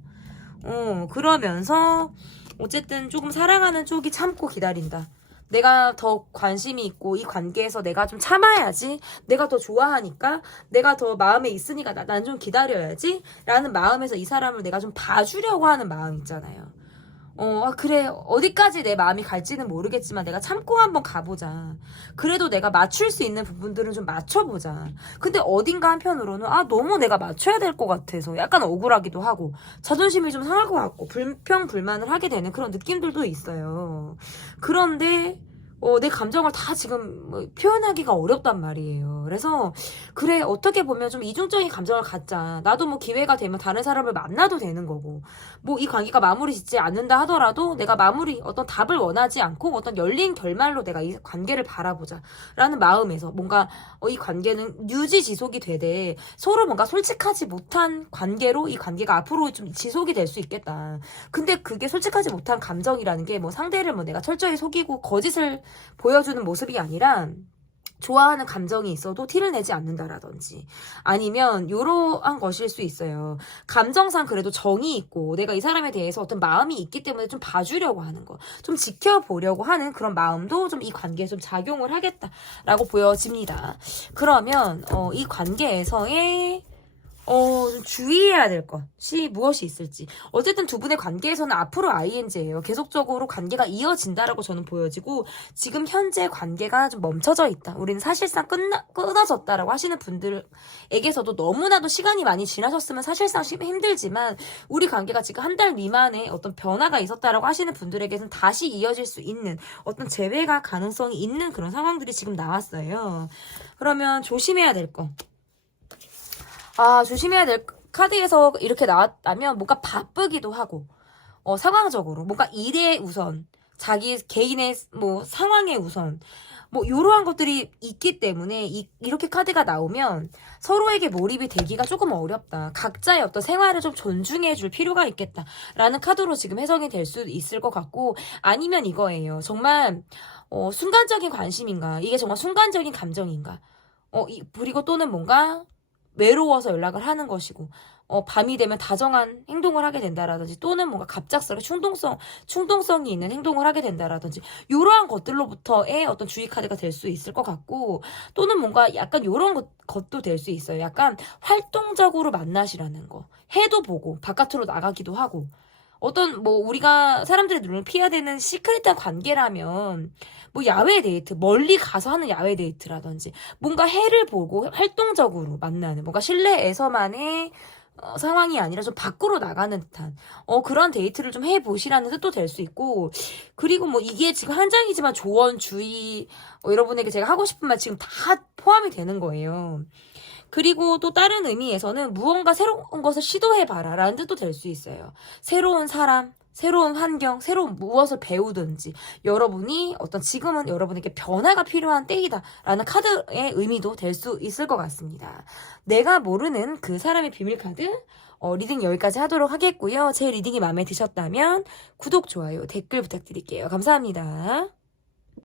그러면서 어쨌든 조금 사랑하는 쪽이 참고 기다린다. 내가 더 관심이 있고 이 관계에서 내가 좀 참아야지. 내가 더 좋아하니까 내가 더 마음에 있으니까 난 좀 기다려야지 라는 마음에서 이 사람을 내가 좀 봐주려고 하는 마음 있잖아요. 그래 어디까지 내 마음이 갈지는 모르겠지만 내가 참고 한번 가보자. 그래도 내가 맞출 수 있는 부분들은 좀 맞춰보자. 근데 어딘가 한편으로는 너무 내가 맞춰야 될 것 같아서 약간 억울하기도 하고 자존심이 좀 상할 것 같고 불평불만을 하게 되는 그런 느낌들도 있어요. 그런데 내 감정을 다 지금 표현하기가 어렵단 말이에요. 그래서 그래 어떻게 보면 좀 이중적인 감정을 갖자. 나도 뭐 기회가 되면 다른 사람을 만나도 되는 거고 뭐 이 관계가 마무리 짓지 않는다 하더라도 내가 어떤 답을 원하지 않고 어떤 열린 결말로 내가 이 관계를 바라보자 라는 마음에서 뭔가 이 관계는 유지 지속이 되되 서로 뭔가 솔직하지 못한 관계로 이 관계가 앞으로 좀 지속이 될 수 있겠다. 근데 그게 솔직하지 못한 감정이라는 게 뭐 상대를 내가 철저히 속이고 거짓을 보여주는 모습이 아니라 좋아하는 감정이 있어도 티를 내지 않는다라든지 아니면 이러한 것일 수 있어요. 감정상 그래도 정이 있고 내가 이 사람에 대해서 어떤 마음이 있기 때문에 좀 봐주려고 하는 거, 좀 지켜보려고 하는 그런 마음도 좀 이 관계에 좀 작용을 하겠다라고 보여집니다. 그러면 이 관계에서의 좀 주의해야 될 것이 무엇이 있을지. 어쨌든 두 분의 관계에서는 앞으로 ING예요. 계속적으로 관계가 이어진다라고 저는 보여지고 지금 현재 관계가 좀 멈춰져 있다. 우리는 사실상 끊어졌다라고 하시는 분들에게서도 너무나도 시간이 많이 지나셨으면 사실상 힘들지만 우리 관계가 지금 한 달 미만의 어떤 변화가 있었다라고 하시는 분들에게는 다시 이어질 수 있는 어떤 재회가 가능성이 있는 그런 상황들이 지금 나왔어요. 그러면 조심해야 될 것. 조심해야 될 카드에서 이렇게 나왔다면 뭔가 바쁘기도 하고 상황적으로 뭔가 일에 우선 자기 개인의 뭐 상황에 우선 뭐 이러한 것들이 있기 때문에 이렇게 카드가 나오면 서로에게 몰입이 되기가 조금 어렵다. 각자의 어떤 생활을 좀 존중해 줄 필요가 있겠다라는 카드로 지금 해석이 될 수 있을 것 같고 아니면 이거예요. 정말 순간적인 관심인가? 이게 정말 순간적인 감정인가? 그리고 또는 뭔가 외로워서 연락을 하는 것이고 밤이 되면 다정한 행동을 하게 된다라든지 또는 뭔가 갑작스럽게 충동성이 있는 행동을 하게 된다라든지 이러한 것들로부터의 어떤 주의 카드가 될 수 있을 것 같고 또는 뭔가 약간 이런 것도 될 수 있어요. 약간 활동적으로 만나시라는 거. 해도 보고 바깥으로 나가기도 하고 어떤 뭐 우리가 사람들의 눈을 피해야 되는 시크릿한 관계라면 뭐 야외 데이트 멀리 가서 하는 야외 데이트라든지 뭔가 해를 보고 활동적으로 만나는 뭔가 실내에서만의 상황이 아니라 좀 밖으로 나가는 듯한 그런 데이트를 좀 해보시라는 뜻도 될 수 있고 그리고 뭐 이게 지금 한 장이지만 조언 주의 여러분에게 제가 하고 싶은 말 지금 다 포함이 되는 거예요. 그리고 또 다른 의미에서는 무언가 새로운 것을 시도해봐라 라는 뜻도 될 수 있어요. 새로운 사람, 새로운 환경, 새로운 무엇을 배우든지 여러분이 지금은 여러분에게 변화가 필요한 때이다 라는 카드의 의미도 될 수 있을 것 같습니다. 내가 모르는 그 사람의 비밀 카드 리딩 여기까지 하도록 하겠고요. 제 리딩이 마음에 드셨다면 구독, 좋아요, 댓글 부탁드릴게요. 감사합니다.